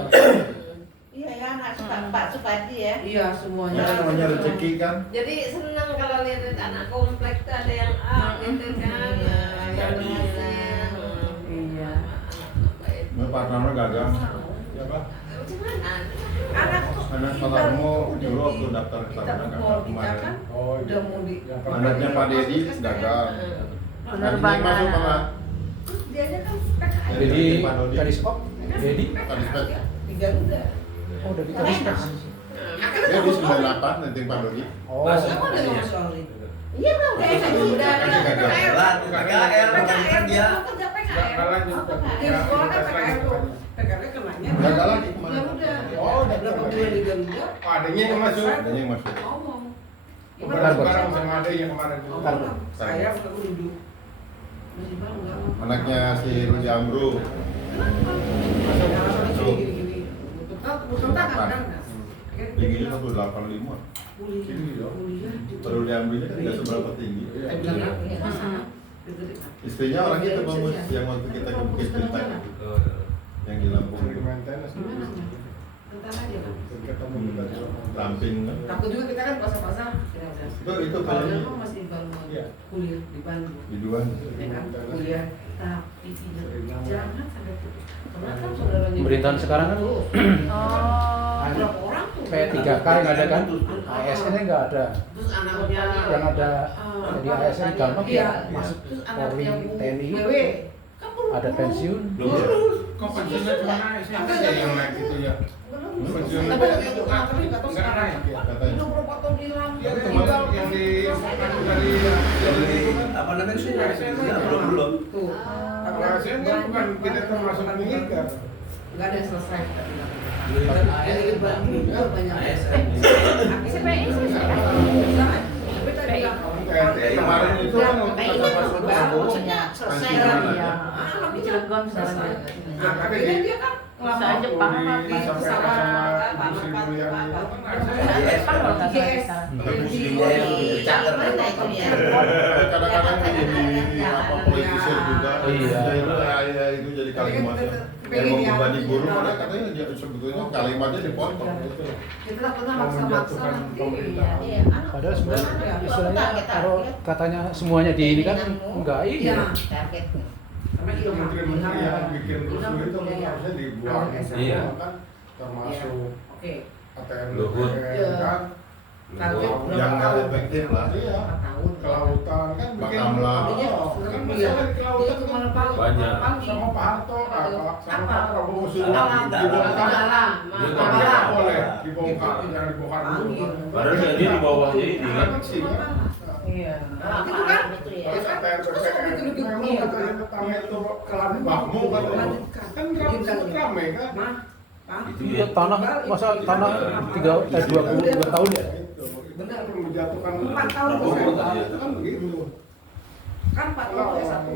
Iya ya, anak Pak Supadi ya. Iya, Ya semuanya. namanya rezeki kan. Jadi senang kalau lihat anak komplek tuh ada yang A gitu kan. Yang berhasil. Iya. Nah, Pak Tarno gagal. Siapa? Macam mana? Anak tuh Anak Pak kita Tarno udah dulu waktu di- daftar ke kita sana mau gagal kita kan kemarin. Oh, udah mau di Yang Anaknya Pak Dedi gagal. Hadinya yang masuk malah. terus dianya kan PKL Jadi Pak Dodi. Kadispok, Dedi. Kadispek. di Garuda. Oh, dari Kadispek. Dia di 98 nanti Pak Dodi. Oh, Masuk. Kamu ada ngomong soal itu? Iya bang, kayak Masuk. udah Makanya gagal. Lah, PKL kan dia. Kerja Nggak PKL. lanjut. Di sekolah kan PKL tuh. PKL kenanya. Gagal lagi kemarin. Garuda. Oh, udah Berapa bulan di Garuda? Oh, adanya yang masuk. Adanya yang masuk. Ngomong. Kemarin sekarang sama adanya kemarin. Ngomong. Saya aku duduk. Masih bang enggak mau. Anaknya si Rudi Amru. Gini-gini. Betul tak kan? Tingginya 185. Kuliah. Baru diambilnya kan tidak seberapa tinggi. Istrinya orang itu Bang Mus, yang waktu kita ke Bukit Bintang itu, yang di Lampung Sering itu. maintenance. Bentar aja kan. Ketemu kita di Lampung. Ramping kan. Takut juga kita kan puasa-puasa. Itu Kalau kayaknya dulu masih baru mau Iya. kuliah di Bandung. di dua. Ya kan? Kuliah. Tapi jangan sampai putus. Karena kan saudaranya Pemerintahan sekarang kan Oh. berapa orang tuh? kayak 3K yang ada kan, ASN-nya nggak ada. Terus anaknya Yang ada jadi ASN gampang iya. ya masuk Terus Polri, anaknya TNI, BW. Kan belum ada pensiun. Kok pensiunnya cuma naik sih? Ada yang naik itu ya. Pensiun Tapi itu tapi nggak tahu nggak sekarang. naik ya. Katanya. Udah berapa tahun di Lampung? Yang kemarin yang di dari Dari apa namanya sih? Ya, belum. Tuh. Tapi Kalau saya kan bukan tidak termasuk meninggal. nggak ada yang selesai. Yang di Bandung juga banyak. CPI sih saya. Tapi tadi Kemarin itu kan waktu Kayak kita ini masuk udah Prabowo, maksudnya selesai pensiunan kan? ada. Iya. Di Cilegon sekarang. Nah, tapi kan dia kan Bisa Jepang apa Sampai musim kuliah itu kan ada. Jepang kalau nggak salah Yes. sekarang. Bagus dia yang cater. Mana itu ya? Kadang-kadang di apa politisi juga. Iya. Ya itu jadi kalimat yang membebani guru, padahal katanya dia sebetulnya kalimatnya dipotong. Kita takutnya maksa-maksa Menjatuhkan nanti. pemerintah. Iya, anak Padahal sebenarnya Iya. istilahnya kalau katanya semuanya di ini kan enggak ini. Iya. target. Karena Itu ilham. menteri-menteri yang bikin rusuh itu Iya. harusnya dibuang Iya. kan termasuk Oke. ATM Luhut. kan Target berapa Yang nggak tahun? efektif lah. iya 4 tahun. kelautan kan bikin Bakamla. Tadinya kan iya. masalah di kelautan Itu kan malah pagi. Banyak. Pagi. sama Pak Harto apa sama Apa? Pak Prabowo sudah Alam. dibongkar Alam. Dibongkar Alam. boleh dibongkar jangan dibongkar dulu Padahal dia di bawahnya ini kan. kan sih kan Iya. Apa Itu kan. itu ya? terus ATM BPN memang katanya tetangga itu kelam bahmu katanya kan sempat rame kan Nah, Pak. Itu Iya, ya. tanah masa tanah 22 tahun ya. benar menjatuhkan 4 tahun Oh, selesai. iya. kan begitu Kan 4 tahun ya satu.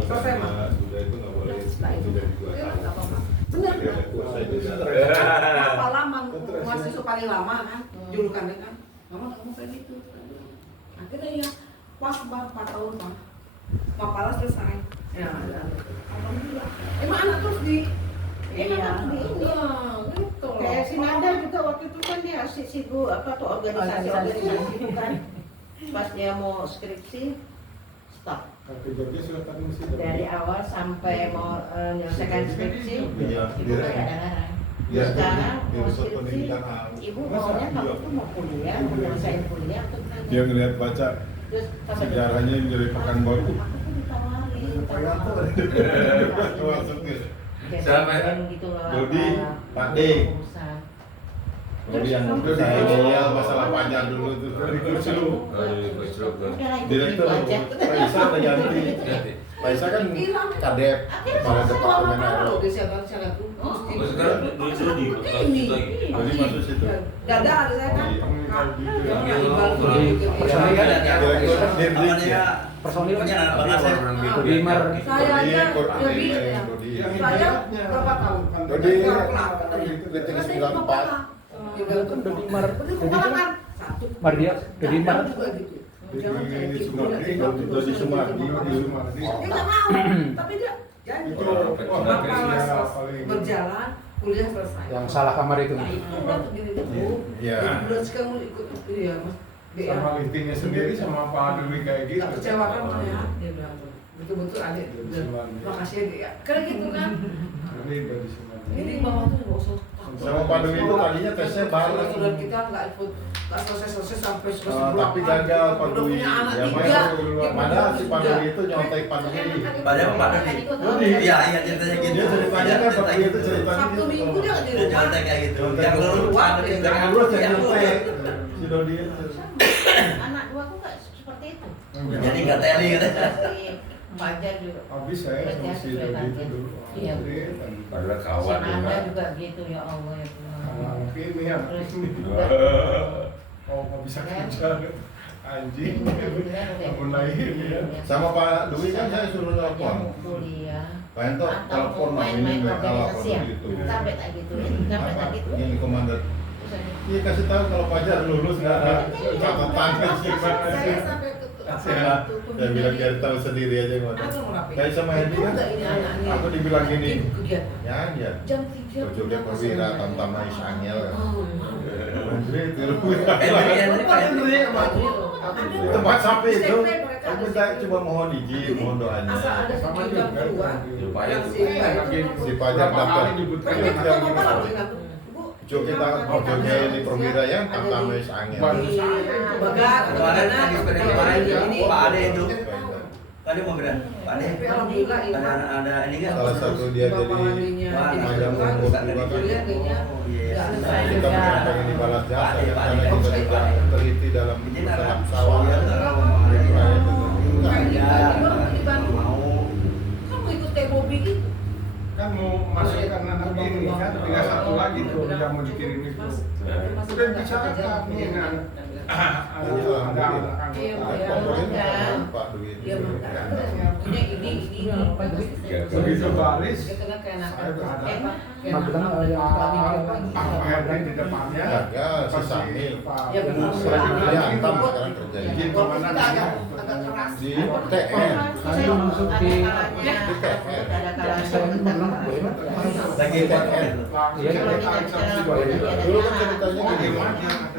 Selesai mah. Sudah itu nggak boleh. Setelah itu. Sudah di 2 Iya, tahun. nggak apa-apa. Benar. Dia ada kuasa itu. Apa lama mahasiswa paling lama kan julukannya kan. Kamu kayak gitu. Akhirnya ya pas 4 tahun Pak. Mapala selesai. Ya, alhamdulillah. Emang anak terus di Iya. gitu. Kayak si Nanda juga waktu itu kan dia sibuk apa tuh organisasi itu kan. Pas dia mau skripsi stop. kategorinya sudah tadi mesti Dari awal sampai mau menyelesaikan skripsi Iya, ibu dia- gak ada larang. dia Sekarang di mau resort skripsi pendidikan alam. ibu maunya kamu tuh mau kuliah, mau menyelesaikan kuliah atau gimana? Dia ngelihat baca Terus pas ada- sejarahnya yang dari Pekanbaru. Aku ditawari. Masuk nih. Siapa ya? gitu loh. Dodi, Pak D. Dodi yang saya ngeyel masalah pajak dulu tuh. Dari Kursu. Direktur Raisa udah ganti. Raisa kan kadep kepala departemen aero. Oh, sekarang Dodi Ini. Dodi masuk situ. Dada ada saya kan. Personil kan Direktur Dirdik namanya ya. personil kan Bang Asep. Dimar Saya aja Dodi, Dodi. Dodi. Saya berapa tahun? Dodi Detik 94. Dodi Mar Satu. Mardia Dodi Mar Di Sumardi, Dodi Sumardi. Dia nggak mau, tapi dia jadi Itu berjalan, kuliah selesai. yang salah kamar itu. Nah itu udah tuh gini gitu. Iya. Udah sekarang ikut ini ya mas. sama litingnya sendiri sama Pak Dwi kayak gitu. Tak kecewakan mana ya? Dia bilang tuh. Betul-betul ada. Makasih ya dia. Karena gitu kan. Ini dari Sumardi. Ini bawah tuh bosok. Sama Pak Dwi itu tadinya tesnya bareng. Saudara kita nggak ikut, nggak selesai sampai Tapi gagal Pak Udah Dwi. punya anak Ya tiga. mana si Pak Dwi itu nyontek Pak Dwi. Banyak Pak Dodi. Iya, ceritanya gitu. Dia ceritanya kan Pak Dwi itu ceritanya Sabtu gitu. Minggu dia nggak di Dia rumah. nyontek kayak gitu. Nyontek Yang dulu. lurus Pak Dodi. Yang lurus yang nyontek. Si Dodi itu. Anak dua aku nggak seperti itu. Jadi nggak teli gitu. Pajak juga. Habis saya sama si Dodi itu dulu. Iya. Padahal Si kawan Nanda juga gitu ya Allah ya Tuhan. Anak ini ya. Terus juga Oh, nggak bisa kerja. Anjing. ya. Mulai ini ya. Sama Pak Dwi kan saya suruh telepon. Kuliah. Pengen tuh Atau telepon mau ini main-main WA lah organisasi ya. gitu. Sampai tak gitu ya. Sampai tak gitu. Ini komandan. Iya kasih tahu kalau Fajar lulus nggak ada catatan kan sih. Saya sampai ke Saya bilang biar tahu sendiri aja mau. Kayak sama Hendy kan, aku dibilang gini, ya ya. Jam 3. Joget perwira tanpa Ais Angel. Andre perwira. Itu WhatsApp itu. Aku minta coba mohon izin, mohon doanya. Asal ada Sama jam juga. keluar. Lumayan tuh. Si Fajar dapat. Bagar. Joget jogetnya di perwira yang tanpa Ais Angel. Kemarin lagi sepeda kemarin Pak Ade itu. Tadi mau bilang Pak Ade. Tapi alhamdulillah ini Ada ini nggak? Salah satu dia jadi panjang umur juga kan. Iya. Kita pengen dibalas jasa ya, karena kita juga teliti dalam masalah pesawat. Kamu ikut T-Bobby gitu. Kan mau masukkan anak ini kan, tinggal satu lagi tuh yang mau dikirim itu. Udah bicarakan nih anak. Ada anak. Pak Dwi. Dia punya ini. Begitu baris, Dia kena kayak anak. saya berhadapan. Magelang Pak di depannya. Gagal si Samil. Ya benar. Dia antam sekarang kerja Izin Kalau kemana kita agak namanya? keras. di TN. Nanti masuk di Lagi TN. Iya, Dulu kan ceritanya gini,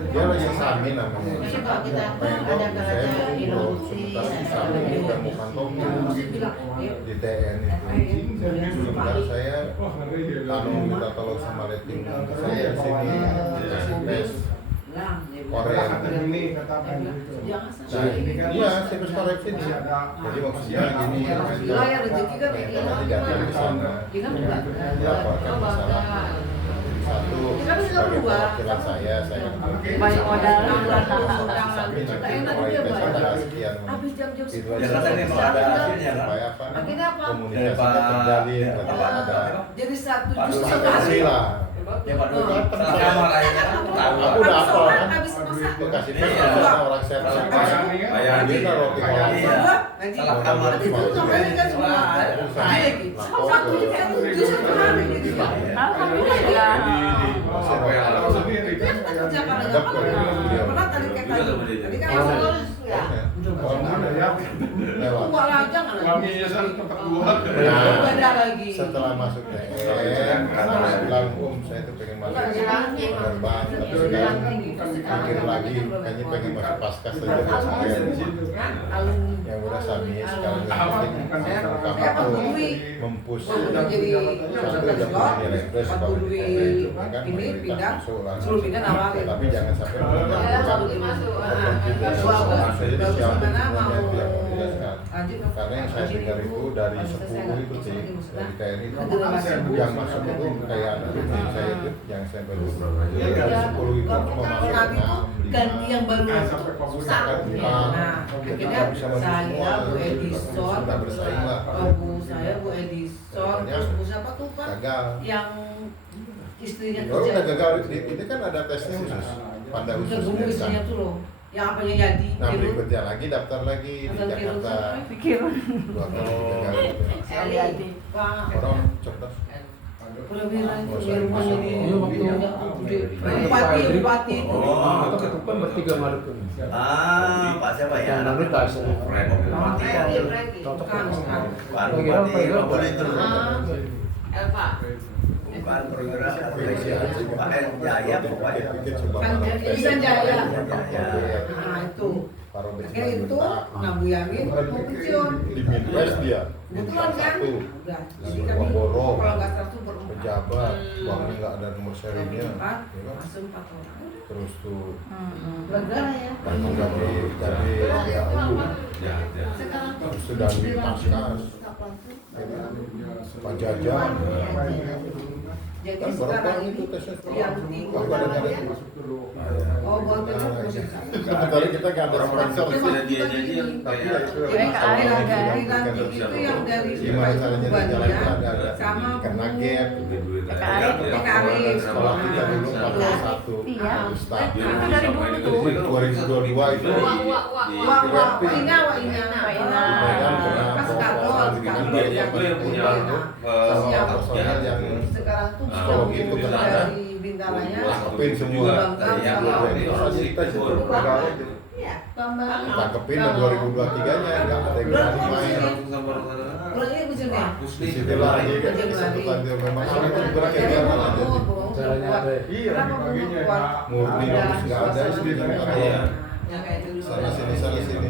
dia lagi Samin namanya. Pengen tahu saya mau umroh, sementara si Samin ini udah mau kantongnya di TN itu. Sementara saya Wah, ngeri dia. kalau minta tolong sama rating saya di sini dikasih tes Korea. Kata ini, kata apa gitu. Nah, iya, service koreksi nih. Jadi maksudnya gini, Alhamdulillah ya rezeki kan kayak nanti datang ke sana, Kita juga. laporkan masalah satu sebagai perwakilan saya Baik modal. Samin nanti mulai besok tanggal sekian. Habis jam-jam Itu 10. aja Jakarta ini mau ada hasilnya kan? supaya apa? Akhirnya apa? Komunikasinya terjalin, ada Jadi satu Pak jus Dodi komunikasi lah. Ya Pak Dodi. Salah kamar kayaknya. Tahu. Aku udah hafal kan? Habis masak. Itu kasih tes Iya. sama orang servis. Bayar Dia kan roti kolam. Iya. Salah kamar. Nanti itu namanya kan semua. Satu jus satu hari gitu. Alhamdulillah. Tahu sendiri Itu yang kan. kita kerjakan Ada aja kok. pernah tadi kayak tadi. Tadi kan Ya. Orang muda ya. Lewat. tua aja nggak ada. Wanginya kan tetap kuat. Nah, Beda lagi. setelah masuk TN, karena saya bilang saya tuh pengen masuk penerbang, tapi sekarang pikir lagi, kayaknya pengen masuk paskas saja sekalian. Yang udah Sami sekarang yang penting kamu tuh mempush satu udah punya nilai plus kalau di TN itu kan ini pindah, mayoritas masuk lah. suruh pindah nawarin. Tapi jangan sampai Ya, menjadi satu masuk. opportunity. Bagus. Jadi Bagus siapa mana semuanya mau. tidak jelaskan. Karena yang saya dengar itu dari 10 itu sih, dari KRI itu yang masuk itu kayak ada yang saya itu, yang saya baru dari 10 itu cuma masuk 6, ganti yang baru sampai susah. Nah, akhirnya saya, Bu Edison, sudah bersaing lah. Bu saya, Bu Edison, terus Bu siapa tuh Pak? Gagal. Yang istrinya Kalau kerja. udah gagal, ini kan ada tesnya khusus, pada Bukan khusus Bu istrinya tuh loh. Yang apanya jadi? Nah berikutnya lagi daftar lagi di Jakarta. Pikir 2 kali gagal gitu. hati-hati. Pak, Orang cerdas. perwira itu di rumah jadi Iya, waktu- bupati. Atau ketupan bertiga Maret tuh. Pak siapa ya? Yang lalu tak ada. Cocok kan? Pak Kira-kira apa ya? boleh itu. Elva. Bukan perwira Pak Jaya pokoknya. Kan Irsan Jaya. Jaya. Nah itu. Para Akhirnya itu, nah Bu Yamin mau pensiun. di Minwes dia. Kebetulan kan? Satu. Udah. Jadi Disuruh kami borong. kalau nggak salah tuh berempat. Pejabat, uangnya nggak ada nomor serinya, ya Berempat, kan? masuk 4 orang. Terus tuh Lega ya. tanggung dari DAU, Ya, ya. terus tuh dari Paskas, Pak Jajan, Jadi kan sekarang berapa ini itu tesnya? yang tinggi Wah, kadang-kadang itu. oh buat Nah, musik. Sementara kita nggak ada sponsor sih. Sudah dia aja yang Tapi ya itu Kayak masalah KAI lagi. ada. Ganti itu yang dari Gimana caranya di jalan itu ada sama kena gap. Sekolah kita dulu 41 Iya. Ustaz. Itu dari dulu tuh. 2022 itu Wah, Ina. Medan kena Pas proposan Karol, dengan kami biaya itu yang punya personal yang sekarang tuh psikologi itu kan ada dari Bintaranya. tangkepin semua. Iya. Fasilitas itu pegawai itu Bambang. tangkepin dan 2023-nya nggak ada yang berani main. Bulan ini musimnya. Di situ lagi kan kesempatan dia memang soalnya itu berat kayak jalan aja. Caranya ada. Iya, dibaginya ya. Murni harus nggak ada sih Iya. Yang kayak dulu. sana sini.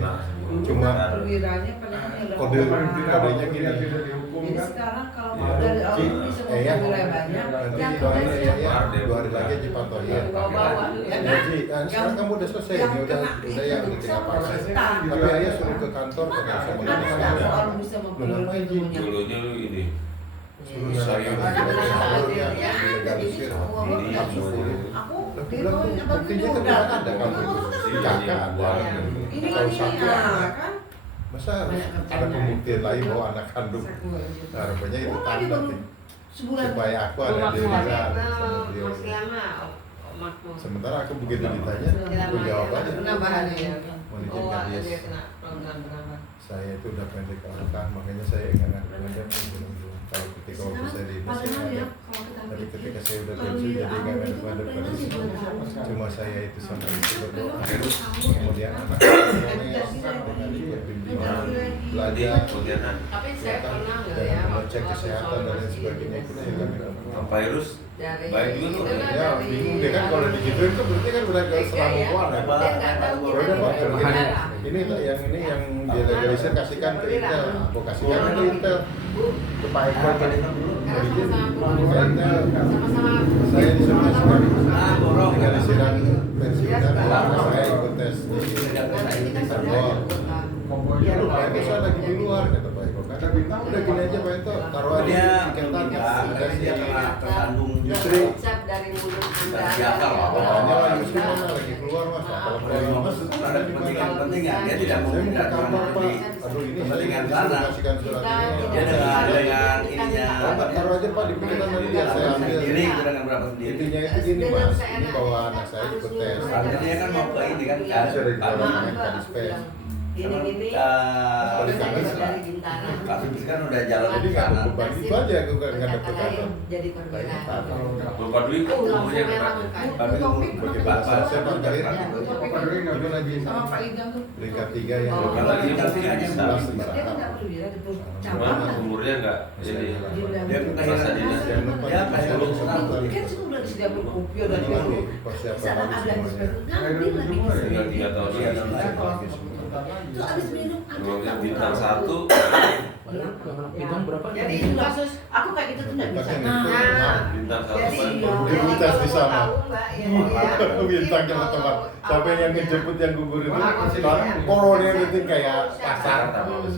Cuma perwiranya pengennya kodenya gini. Jadi sekarang kalau Iya. dari awal bisa Eh ya, mulai banyak, nanti yang doain kena ya, ya 2 hari lagi Ji pantauin. Bawa-bawa. Ya Ya kan? Ji, sekarang kamu udah selesai, ini udah ya udah tinggal pakai. Tapi ayah suruh ke kantor karena sama Kan kamu sekarang kan. orang bisa memperoleh ilmunya. Dulunya lu ini. Suruh sayur ya, dilegalisir. Aku Tapi di bilang tuh itu apa buktinya gitu kan udah. ada kan. Kakak ada. Ini Kalau ini satu ya kan. masa harus ada pembuktian lain bahwa anak kandung. Nah, rupanya itu tanda nih. Sebulan. Supaya aku ada di dalam sama beliau. Masih lama omakmu. Sementara aku begitu ditanya, aku jawab aja. Penambahannya ya. Mau Oh, dijaga ada yes. dia kena program penambah. Saya itu udah pendek langkah, makanya saya ingat kalau ketika waktu saya di Indonesia ada. Tapi ketika saya udah pensiun jadi nggak ada cuma saya itu sama itu berdoa. Kemudian anak saya bimbingan belajar, Tapi saya pernah nggak dan ya mengecek kesehatan dan lain sebagainya itu saya kami Virus dari baik juga tuh. itu kan ya dari- bingung dia kan kalau digituin kan berarti kan udah ke selama keluar ya Dia nggak tahu Ya kita udah Pak, di ini, negara. ini yang dilegalisir kasihkan ke Intel, aku kasihkan ke Intel, ke Pak Eko tadi kan dulu, Karena mau izin, sama-sama ke Intel, sama-sama saya disuruh kasihkan legalisiran pensiunan, saya ikut tes di kantor, ya lu Pak Eko saya lagi di luar, kata Pak Eko kan, udah gini aja Pak Eko, taruh aja Dia tiketan, ada si dia kena tersandung Yusri, ucap dari mulut Anda. Biasa lah. makanya lah Yusri mana lagi keluar mas, kalau mau mas, ada kepentingan pentingan dia tidak mau saya mau ke tidak kantor mau Pak, aduh ini saya Kepentingan disuruh sana. kasihkan surat ini, dia dengan ininya Pak, taruh aja Pak di pikiran nanti biar saya ambil. sendiri kita dengan berapa sendiri. Intinya itu gini mas, ini bawa anak saya ikut tes. Soalnya dia kan mau ke ini kan Sudah ditolak kalau dengan Kadispes. Gini-gini. Dari Dari Bintara. kasus kan udah jalan Jadi di nggak sana. beban itu aja aku nggak dapat kantor. Jadi perwira. Bapak Dwi umurnya berapa? Tapi kamu Bagi bahasa saya Pak Galir, itu lagi Sama Pak Idam tuh. peringkat 3 yang Oh, Bukan lagi kan sih hanya 11 di Dia kan Barat. nggak perwira di Cuma cabang. umurnya enggak jadi dia Masa dinas. dia kayak lu Kan sudah udah disediakan kopi udah Ini dulu. lagi persiapan Saat lagi ada semuanya. ngambil lagi. tinggal 3 tahun Iya, lagi. tahun lagi. Lagi semua. Itu abis minum ada Kalau yang nggak bintang buka? 1 Bintang berapa? Jadi itu kasus aku kayak gitu tuh nggak bisa. bintang 1 Jadi Di tes di sana. tahu Mbak ya jadi ya, Bintang mungkin yang teman. kalau Sampai yang awalnya- ngejemput yang gugur itu, Awalnya- koronnya itu kayak pasar.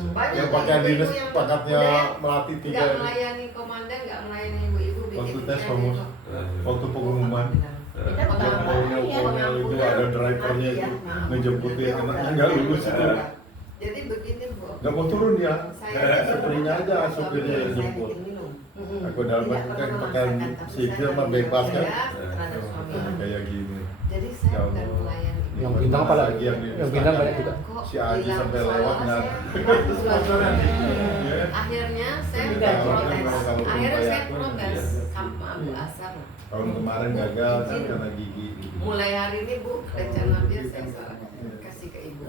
Banyak Yang pakai ibu-ibu dinas yang pangkatnya udah melati nggak 3. melayani komandan, nggak melayani ibu-ibu Waktu bikin tes aja kamu, gitu. waktu pengumuman. Kita Yang bukan kolonel itu ada drivernya itu ngejemputin anaknya nggak lulus itu. Jadi begini Bu. Nggak mau turun dia, Saya supirnya aja, supirnya yang jemput. Aku dalam Tidak kan pernah pakai memaksakan, tapi sipil saya mah bebas kan. saya terhadap suami. Kayak gini. Jadi saya Ya bukan Allah. melayani. Yang bintang apa lagi? Yang Yang bintang banyak juga. Kok Si Aji bilang sampai seolah lewat nggak. saya- Ya. Akhirnya saya Gagal. protes. Kalau Akhirnya saya bayar pun protes iya. sama Abu Asar. Tahun kemarin gagal kan karena gigi. Mulai hari ini Bu, rencana dia saya salah kasih ke Ibu.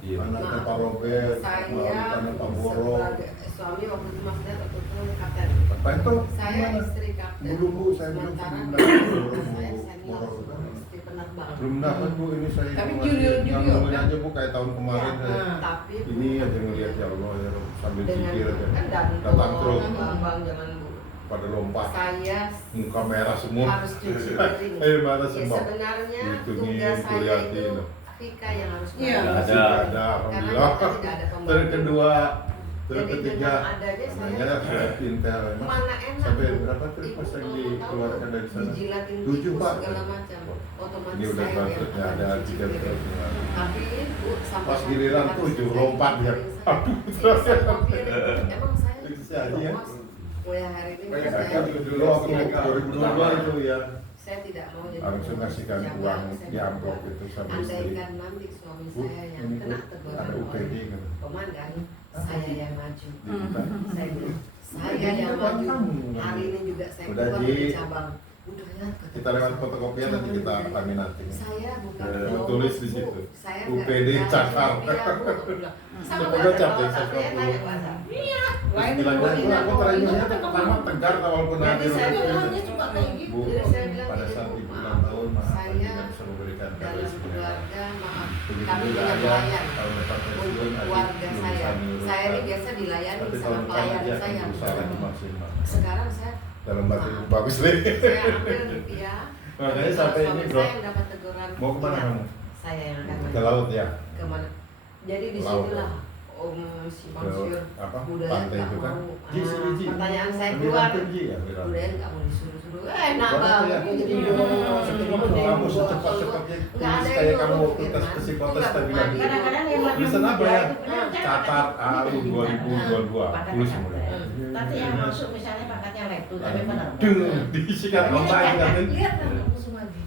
Iya. Anaknya Pak Robert, Saya anaknya Pak Boro. sebagai suami waktu itu Mas Dad waktu itu kapten. Apa itu? Saya istri kapten. Dulu Bu, saya belum Sementara sebelum saya Boro. senior istri penerbang. Belum dapat Bu, ini saya Tapi masih junior ngomongin kan? aja Bu kayak tahun kemarin Ya, saya. tapi Bu, Ini aja ngeliat ya Allah ya Rob, sambil dengan zikir aja. kan Datang terus bang jangan Bu. pada lompat, Saya muka merah semua. harus cuci piring. Eh mana Ya, semua? sebenarnya Ditungguin, tugas saya kuliahin. itu Vika yang harus Iya. bayar. Ada, Karena alhamdulillah. kita tidak ada pembantu. Terus kedua, terus Jadi ketiga, dengan adanya namanya saya sudah Intel. Mas, mana enak sampai Bu. berapa tuh Ibu pas yang kalau dikeluarkan tahu, dari sana? dijilatin 7 tikus Pak. segala macam. Otomatis Ini udah saya yang transfernya akan ada cuci 3 piring. truk. Tapi Bu sampai Pas giliran harus 7 saya lompat dia. piring saya. Aduh, Saya sama piring. Emang saya Itu si Aji ya? Mas, mulai hari ini Banyak saya gagal Dulu waktu 2022 itu ya. saya tidak mau jadi Harusnya ngasihkan pejabat, uang saya di amplop tidak. itu sama istri. Andaikan nanti suami Bu, saya yang ini kena Bu, teguran ada UPD oleh kan. komandan, saya yang maju. Digital. Saya bilang, saya yang maju. Hari ini juga saya Udah, keluar Ji. dari cabang. Udah ya, kata Kita lewat fotokopian nanti kita laminating. saya bukan Eh, tulis di situ. Saya UPD Cakar. Semoga capek saya Iya. Istilahnya itu aku terakhirnya tuh pertama tegar walaupun Jadi hadir saya itu. bilangnya cuma kayak gitu. Bu, Jadi saya bilang pada gini, saat Bu, ibu maaf, ulang tahun maaf saya tidak bisa memberikan dalam kado sebenarnya. keluarga maaf Begitu kami juga punya ada pelayan tahun depan pensiun untuk adik keluarga belum saya. bisa menyuruhkan. Saya ini biasa dilayani Tapi sama tahun depan pelayan aja akan saya. berusaha lagi maksimal. Sekarang saya Dalam batin maaf. bagus deh. Saya ambil rupiah. Makanya Tapi sampai kalau ini suami bro, saya yang dapat teguran. mau kemana tidak, kamu? Saya yang akan Ke laut ya? kemana? Jadi di Laut. situlah Om Simpang Ke Siur apa? budaya Pantai nggak itu kan? mau. Ji, sini Ji. Pertanyaan saya Ambil keluar. lantai, Ji, ambil lantai. Budaya nggak mau disuruh-suruh. Enak Boleh, banget. ya. Jadi Kamu secepat-cepatnya nggak ada kayak yang kamu ngomong waktu gitu, tes Mas. psikotes Nggak tadi mau bilang mandi. Kadang-kadang yang lebih tulisan apa ya? muda itu Catat AU 2022 tulis semua. Tapi yang masuk misalnya pangkatnya lektu tapi benar. Duh, disikat lomba ini kan? Lihat kan kamu Sumadi.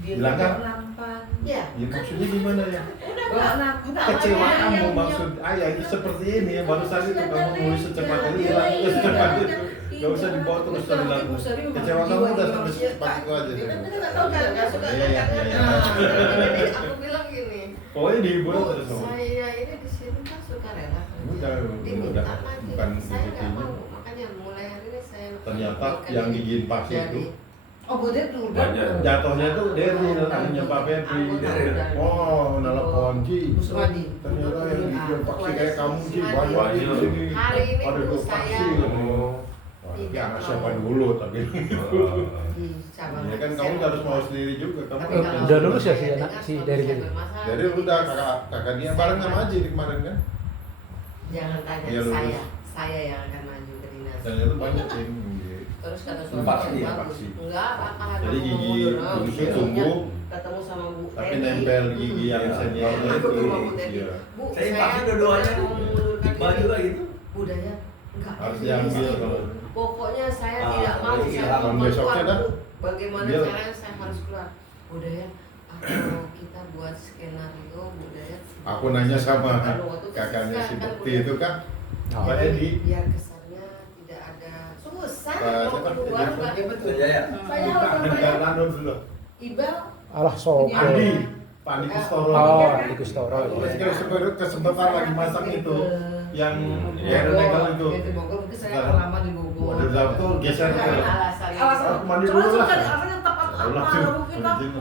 Dia Bilang kan? bawa nampan. Iya. Ya maksudnya gimana ya? Bawa nampan. Kecewa kamu maksud ayah itu seperti ini ya barusan itu kamu nulis secepat itu hilang itu secepat itu. Gak usah dibawa terus dari lagu. Kecewa kamu udah sampai secepat itu aja. Kita nggak tahu kan nggak suka Iya, iya, kan. iya. Jadi aku bilang gini. Pokoknya dihibur Bu, terus sama. saya ini di sini kan suka rela. Udah, Diminta udah. lagi. Bukan Saya begitu nggak ini. mau. Makanya mulai hari ini saya Ternyata bukan yang ini. gigiin Paksi Jadi, itu Oh, bude tuh. Banyak. jatuhnya tuh Derry namanya Pak Febri. Oh, nelpon Ji. Bu Sumadi. Ternyata yang gigiin Paksi kayak kamu Ji banyak di Banyak. sini. Hari ini Ada Bu, dua saya Paksi. Oh. Wah, ini anak siapa dulu tapi. di cabang. Ya kan kamu harus mau sendiri juga. Kamu Tapi kan kalau Udah lulus ya si saya anak, dengar si suami Derry saya jadi? bermasalah, Jadi udah kakak dia bareng sama Aji di kemarin kan. Jangan tanya Iya, lulus. saya yang akan maju ke dinas. Dan itu banyak yang Terus kata suami Vaksin saya ya, bagus. vaksin. Enggak apa-apa. Jadi kamu gigi mundur. bungsu Besoknya tumbuh, ketemu sama Bu tapi Teddy. nempel gigi yang seniornya Aku itu. ke rumah Bu Teddy. Iya. Bu, Saya vaksin dua-duanya. mau mengundurkan Iqbal diri. juga gitu. Budaya enggak Harus etis, diambil Ibu. kalau. Pokoknya saya Ah, tidak mau berarti saya hilang. mau Besoknya keluar, dah. Bu. Bagaimana Dia- caranya saya harus keluar? Budaya atau kita buat skenario budaya. Aku nanya sama Aduh, waktu kakaknya susah si kan, Bekti budaya. itu kan, Oh. Pak Edi. Biar kesannya tidak ada susah Siapa? mau keluar Edi. nggak Betul ya. Saya Bukan, harus bukan Nando dulu. Ibel. Alah sopo. Andi, Pak Andi Kustoro. Oh, Andi Kustoro. Terus kalau kesempatan lagi masak itu, yang Iya. Darren Negel itu. Itu Bogor, mungkin saya akan lama di Bogor. Udah dalam tuh geser ke. alasan Alasan, Mandi soalnya dulu lah. suka alasannya tepat Ulah apa tuh. mungkin Anjing,